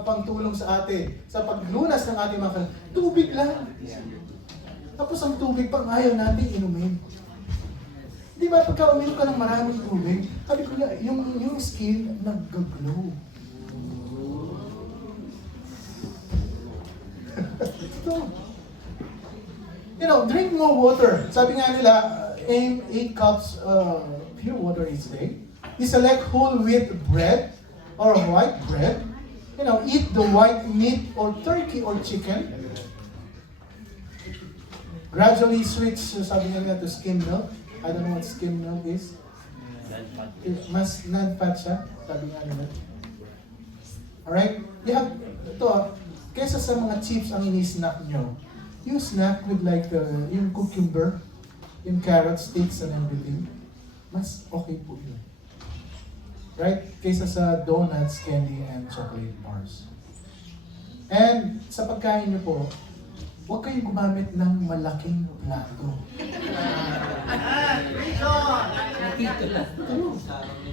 pangtulong sa atin sa paglunas ng ating mga kanan. Tubig lang. Tapos ang tubig pang ayaw natin inumin. Di ba pagka uminom ka ng maraming tubig, sabi ko na, yung skin nag-glow. Ito. Drink more water. Sabi nga nila, aim 8 cups pure water each day. You select whole wheat bread or white bread. Eat the white meat or turkey or chicken. Gradually switch, sabi nga nila, to skim milk. I don't know what skim milk is. Mas non-fat siya, sabi nga nila. Alright? You have, kesa sa mga chips ang ini-snack nyo, you snack with like yung cucumber, yung carrot sticks and everything, mas okay po yun. Right? Kaysa sa donuts, candy, and chocolate bars. And sa pagkain niyo po, huwag kayong gumamit ng malaking plato.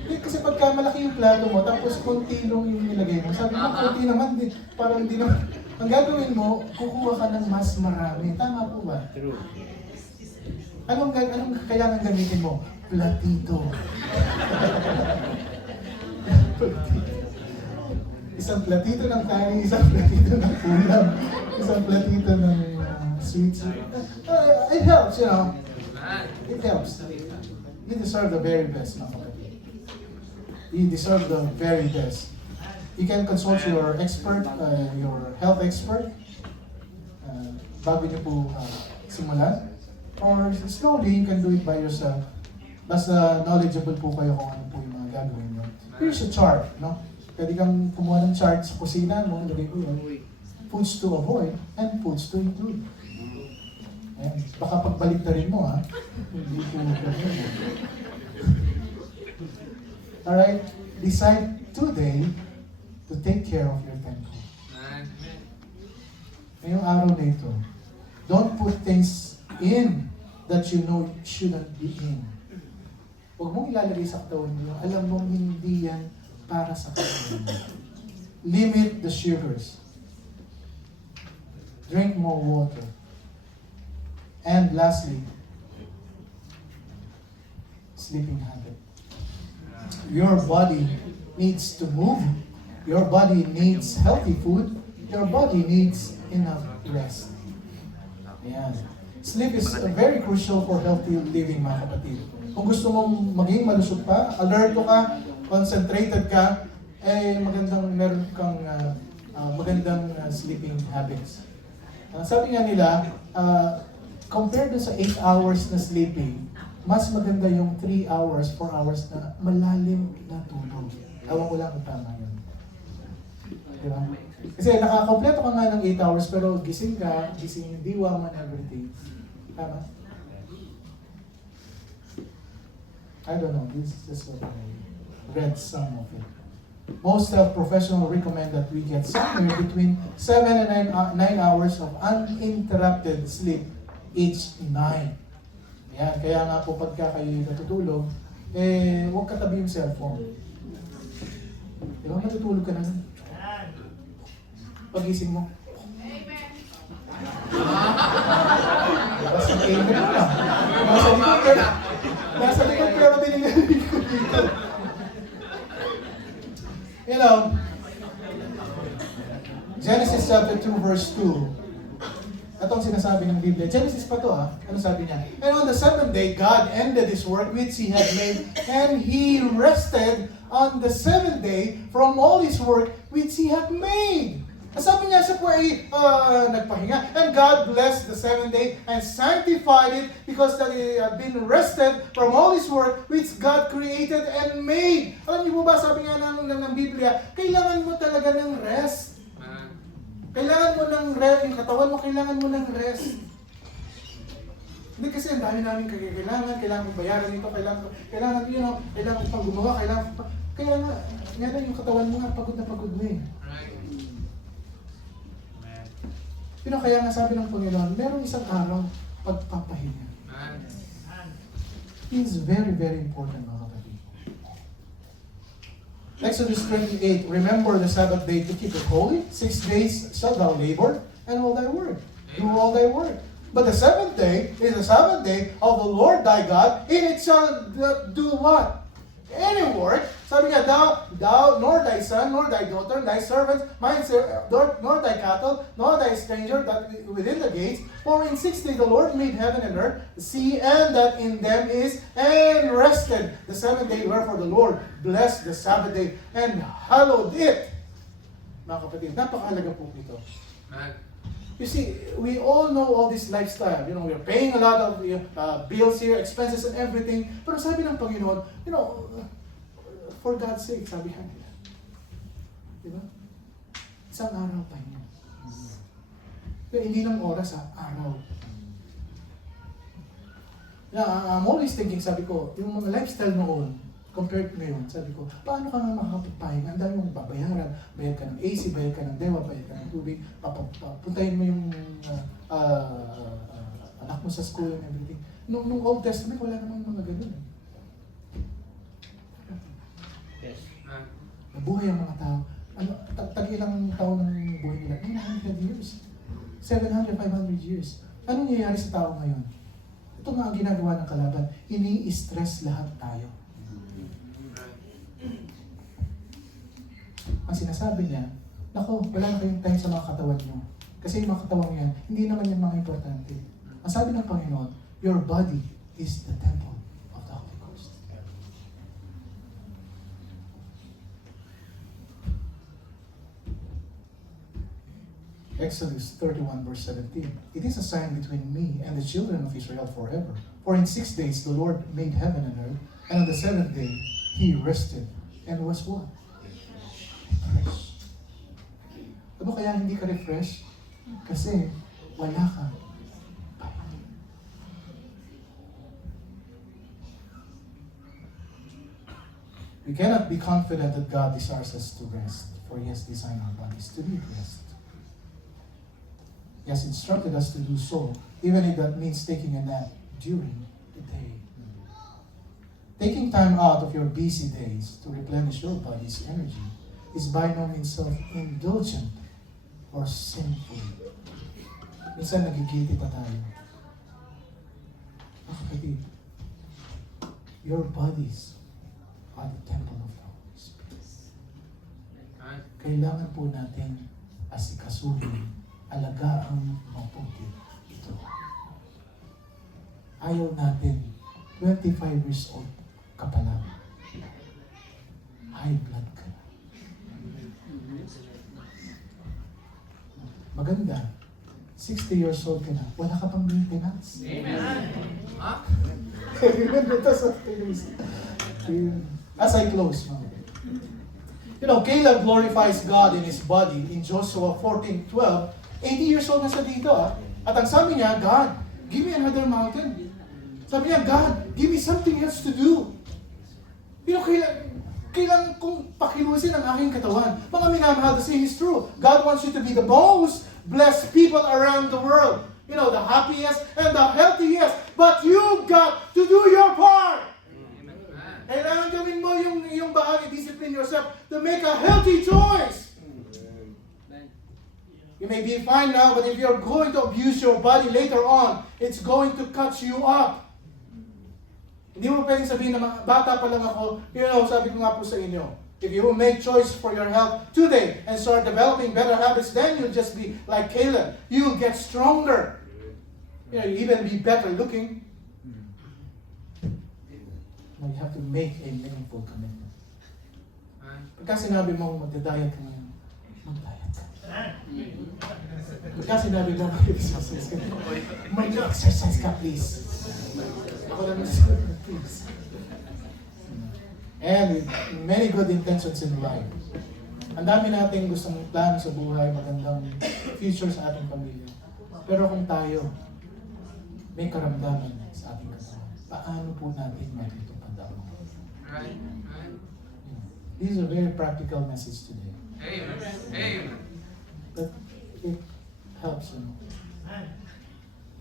Kasi pagka malaki yung plato mo, tapos konti lang yung nilagay mo, sabi mo, konti naman, parang hindi naman. Ang gagawin mo, kukuha ka ng mas marami. Tama po ba? True. Anong kailangan gamitin mo? Platito. Isang platito ng kanin, isang platito ng ulam, isang platito ng sweets. It helps, It helps. You deserve the very best, mga kapatid. You deserve the very best. You can consult your expert, your health expert, bago niyo po simulan. Or slowly, you can do it by yourself. Basta knowledgeable po kayo kung ano po yung mga gagawin niyo. Here's a chart, no? Pwede kang kumuha ng chart sa kusina mo, lagay ko yun. Foods to avoid and foods to include. Ayan. Baka pagbalik na rin mo, ha? Hindi po alright, decide today to take care of your temple. Ngayong araw na ito, don't put things in that you know shouldn't be in. Huwag mong ilalagay sa katawan mo, alam mong hindi yan para sa katawan mo. Limit the sugars. Drink more water. And lastly, sleeping habit. Your body needs to move. Your body needs healthy food. Your body needs enough rest. Ayan. Sleep is very crucial for healthy living, mga kapatid. Kung gusto mong maging malusog pa, alerto ka, concentrated ka, magandang meron kang magandang sleeping habits. Sabi nga nila, compared sa 8 hours na sleeping, mas maganda yung 3 hours, 4 hours na malalim na tulog. Ewan ko lang kung tama yun. Diba? Kasi nakakompleto ka nga ng 8 hours, pero gising ka, gising yung diwa mo and everything. Tama? I don't know, this is just what I read some of it. Most health professionals recommend that we get somewhere between 7 and 9 hours of uninterrupted sleep each night. Yan, kaya nga po pagka kayo natutulog, huwag katabi yung cellphone. Di ba, matutulog ka na nun? Pagising mo. Diba, sa amen mo lang. Nasa likod pero binigay ko dito. You know, Genesis chapter 2 verse 2. Itong sinasabi ng Biblia. Genesis pa to Ano sabi niya? And on the seventh day, God ended His work which He had made, and He rested on the seventh day from all His work which He had made. Sabi niya, siya po ay nagpahinga. And God blessed the seventh day and sanctified it because that He had been rested from all His work which God created and made. Alam niyo po ba, sabi nga ng Biblia, kailangan mo talaga ng rest. Kailangan mo ng rest, yung katawan mo, kailangan mo ng rest. Hindi kasi ang dami namin kailangan kong bayaran ito, kailangan ko pang gumawa, kaya nga yung katawan mo nga, pagod na mo eh. Kaya nga sabi ng Panginoon, merong isang araw, pagpapahinga. It is very, very important, mga kapatid. Exodus 28, remember the Sabbath day to keep it holy. 6 days shalt thou labor and all thy work. Do all thy work. But the seventh day is the Sabbath day of the Lord thy God. In it shall do what? Any work. Sabi nga, thou, nor thy son, nor thy daughter, thy servants, nor thy cattle, nor thy stranger that within the gates. For in 6 days the Lord made heaven and earth, the sea, and that in them is, and rested the seventh day. Wherefore the Lord blessed the Sabbath day and hallowed it. Mga kapatid, napakahalaga po ito. You see, we all know all this lifestyle. You know, we're paying a lot of bills here, expenses and everything. Pero sabi ng Panginoon, you know, for God's sake, sabi nga nila. Diba? Isang araw pa niya. Pero hindi lang oras araw. I'm always thinking, sabi ko, yung mga lifestyle noon, compared to ngayon, sabi ko, paano ka nga makakapagpahinga? Ang dami mong babayaran. Bayad ka ng AC, bayad ka ng dewa, bayad ka ng tubig. Puntahin mo yung anak mo sa school and everything. Nung Old Testament, wala namang mga ganun. Yes. Nabuhay ang mga tao. Tag-ilang taon ng buhay nila? 900 years. 700, 500 years. Ano nangyayari sa tao ngayon? Ito nga ang ginagawa ng kalaban. Ini-stress lahat tayo. Ang sinasabi niya, nako, wala na kayong time sa mga katawan niyo. Kasi yung mga katawan yan, hindi naman yan mga importante. Ang sabi ng Panginoon, your body is the temple of the Holy Ghost. Exodus 31 verse 17. It is a sign between me and the children of Israel forever. For in 6 days the Lord made heaven and earth, and on the seventh day He rested and was what? Refreshed. Ano kaya hindi ka refresh? Kasi wala ka. We cannot be confident that God desires us to rest, for He has designed our bodies to be at rest. He has instructed us to do so, even if that means taking a nap during the day. Taking time out of your busy days to replenish your body's energy is by no means self-indulgent or sinful. Minsan nagigilty pa tayo. Mga kapatid, your bodies are the temple of the Holy Spirit. Kailangan po natin asikasuhin, alagaan mabuti ito. Ayaw natin, 25 years old ka pa lang. High blood ka na. Maganda, 60 years old ka na, wala ka pang maintenance. Amen. Remember this after this. As I close, you know, Caleb glorifies God in his body in Joshua 14:12. 80 years old na siya dito, At ang sabi niya, God, give me another mountain. Sabi niya, God, give me something else to do. You know, kailangan kong pakilusin ang aking katawan. Mga minamahal, the saying is true. God wants you to be the most blessed people around the world. You know, the happiest and the healthiest. But you've got to do your part. Kailangan gawin mo yung bahagi, discipline yourself to make a healthy choice. You may be fine now, but if you're going to abuse your body later on, it's going to cut you up. Hindi mo pwedeng sabihin na bata pa lang ako, you know, sabi ko nga po sa inyo, if you will make choice for your health today and start developing better habits, then you'll just be like Caleb. You'll get stronger. You know, you even be better looking. Now you have to make a meaningful commitment. Pagka sinabi mo magda-diet ka ngayon, mag-diet ka. Pagka sinabi mo mag-exercise ka, mag-exercise ka please. Ako lang please. And with many good intentions in life. Ang dami nating gustong plano sa buhay, magandang future sa ating pamilya. Pero kung tayo may karamdaman sa ating katawan, paano po natin matutupad ang mga? Right. This is a very practical message today. Amen. But it helps, you know.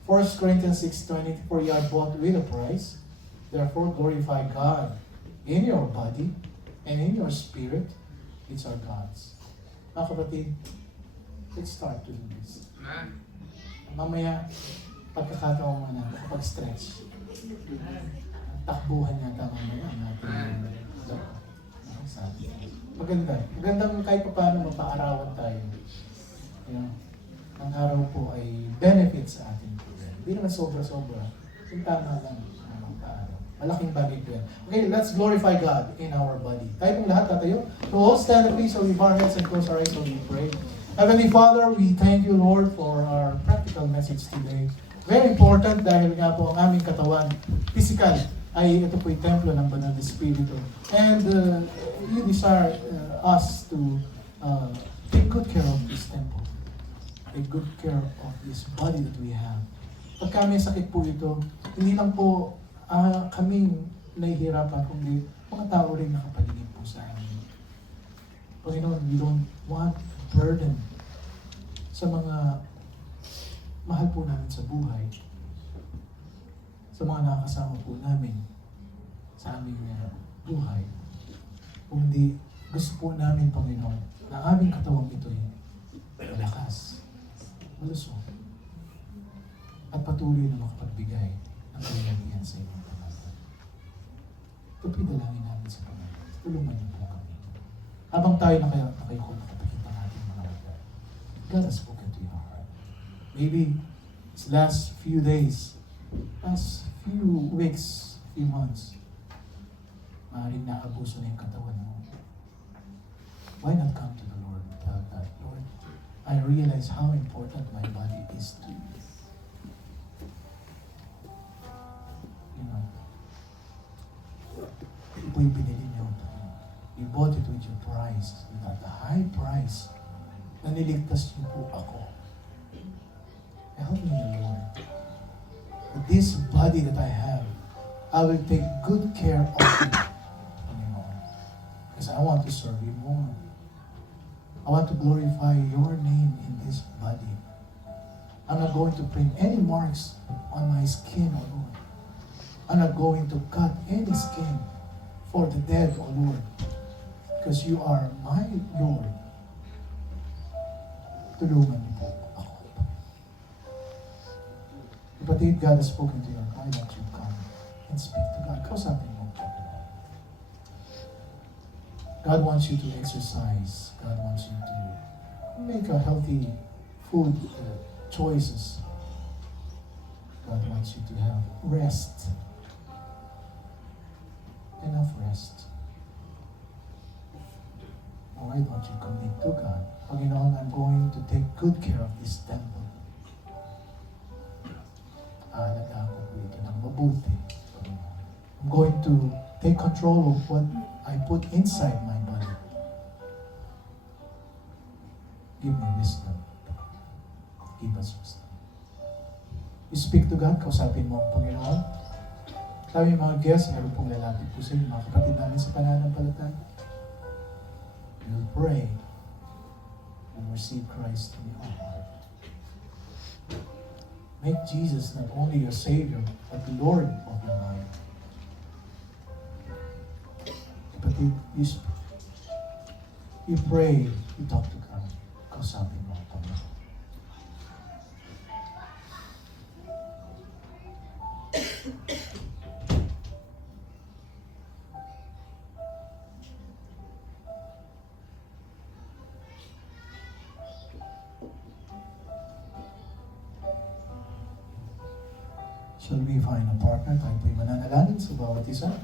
1 Corinthians 6:20, for you are bought with a price, therefore glorify God in your body and in your spirit, which are God's. Mga kapatid, let's start to do this. Mamaya, pagkakataon mo na, kapag-stretch, takbuhan yata mamaya natin. Sabi. Magandang kahit pa paano mapaarawan tayo. You know, ang araw po ay benefit sa atin. Hindi naman sobra-sobra. Yung tama lang ang paaraw. Malaking bagay po yan. Okay, let's glorify God in our body. Tayo pong lahat tatayo. So all stand up please, so we bow our heads and close our eyes so we pray. Heavenly Father, we thank you Lord for our practical message today. Very important dahil nga po ang aming katawan, physical, ay ito po'y templo ng Banal na Espiritu. And you desire us to take good care of this temple. Take good care of this body that we have. Pagka may sakit po ito, hindi lang po kaming nahihirapan, kundi mga tao rin nakapaligid po sa amin. Panginoon, we don't want burden sa mga mahal po namin sa buhay, sa mga nakakasama po namin sa aming buhay. Kundi gusto po namin, Panginoon, na aming katawang ito'y malakas, malusog, at patuloy na makapagbigay ng kalagayan sa inyong pangalaman. Ito po dalangin namin sa Panginoon. Tulungan niyo po kami. Habang tayo nakayuko, nakapakita ng ating mga wala. God has spoken to your heart. Maybe these last few days, last few weeks, few months, maaaring naabuso na yung katawan mo. Why not come to the Lord and tell God, Lord, I realize how important my body is to you. You know, ito po yung binili niyo. You bought it with your price, with a high price. Na niligtas niyo po ako. Help me, Lord. That this body that I have, I will take good care of it. Panginoon. Because I want to serve you more. I want to glorify your name in this body. I'm not going to print any marks on my skin, O Lord. I'm not going to cut any skin for the dead, O Lord. Because you are my Lord. Tulungan niyo po ako. Kapatid, God has spoken to you. I want you to come and speak to God. Kausapin mo. God wants you to exercise. God wants you to make a healthy food choices. God wants you to have rest. Enough rest. Why don't you commit to God? Panginoon, I'm going to take good care of this temple. Aalagaan ko po ito ng mabuti. I'm going to take control of what I put inside my body. Give me wisdom. Give us wisdom. You speak to God, kausapin mo ang Panginoon. Sabi yung mga guests, meron pong lalapit po sa inyo, mga kapatid namin sa pananampalataya. You'll pray and receive Christ in your heart. Make Jesus not only your Savior, but the Lord of your life. Kapatid, you pray, you talk to God. Kausapin mo ang Panginoon. Shall we find a partner? Tayo po'y mananalangin sa bawat isa.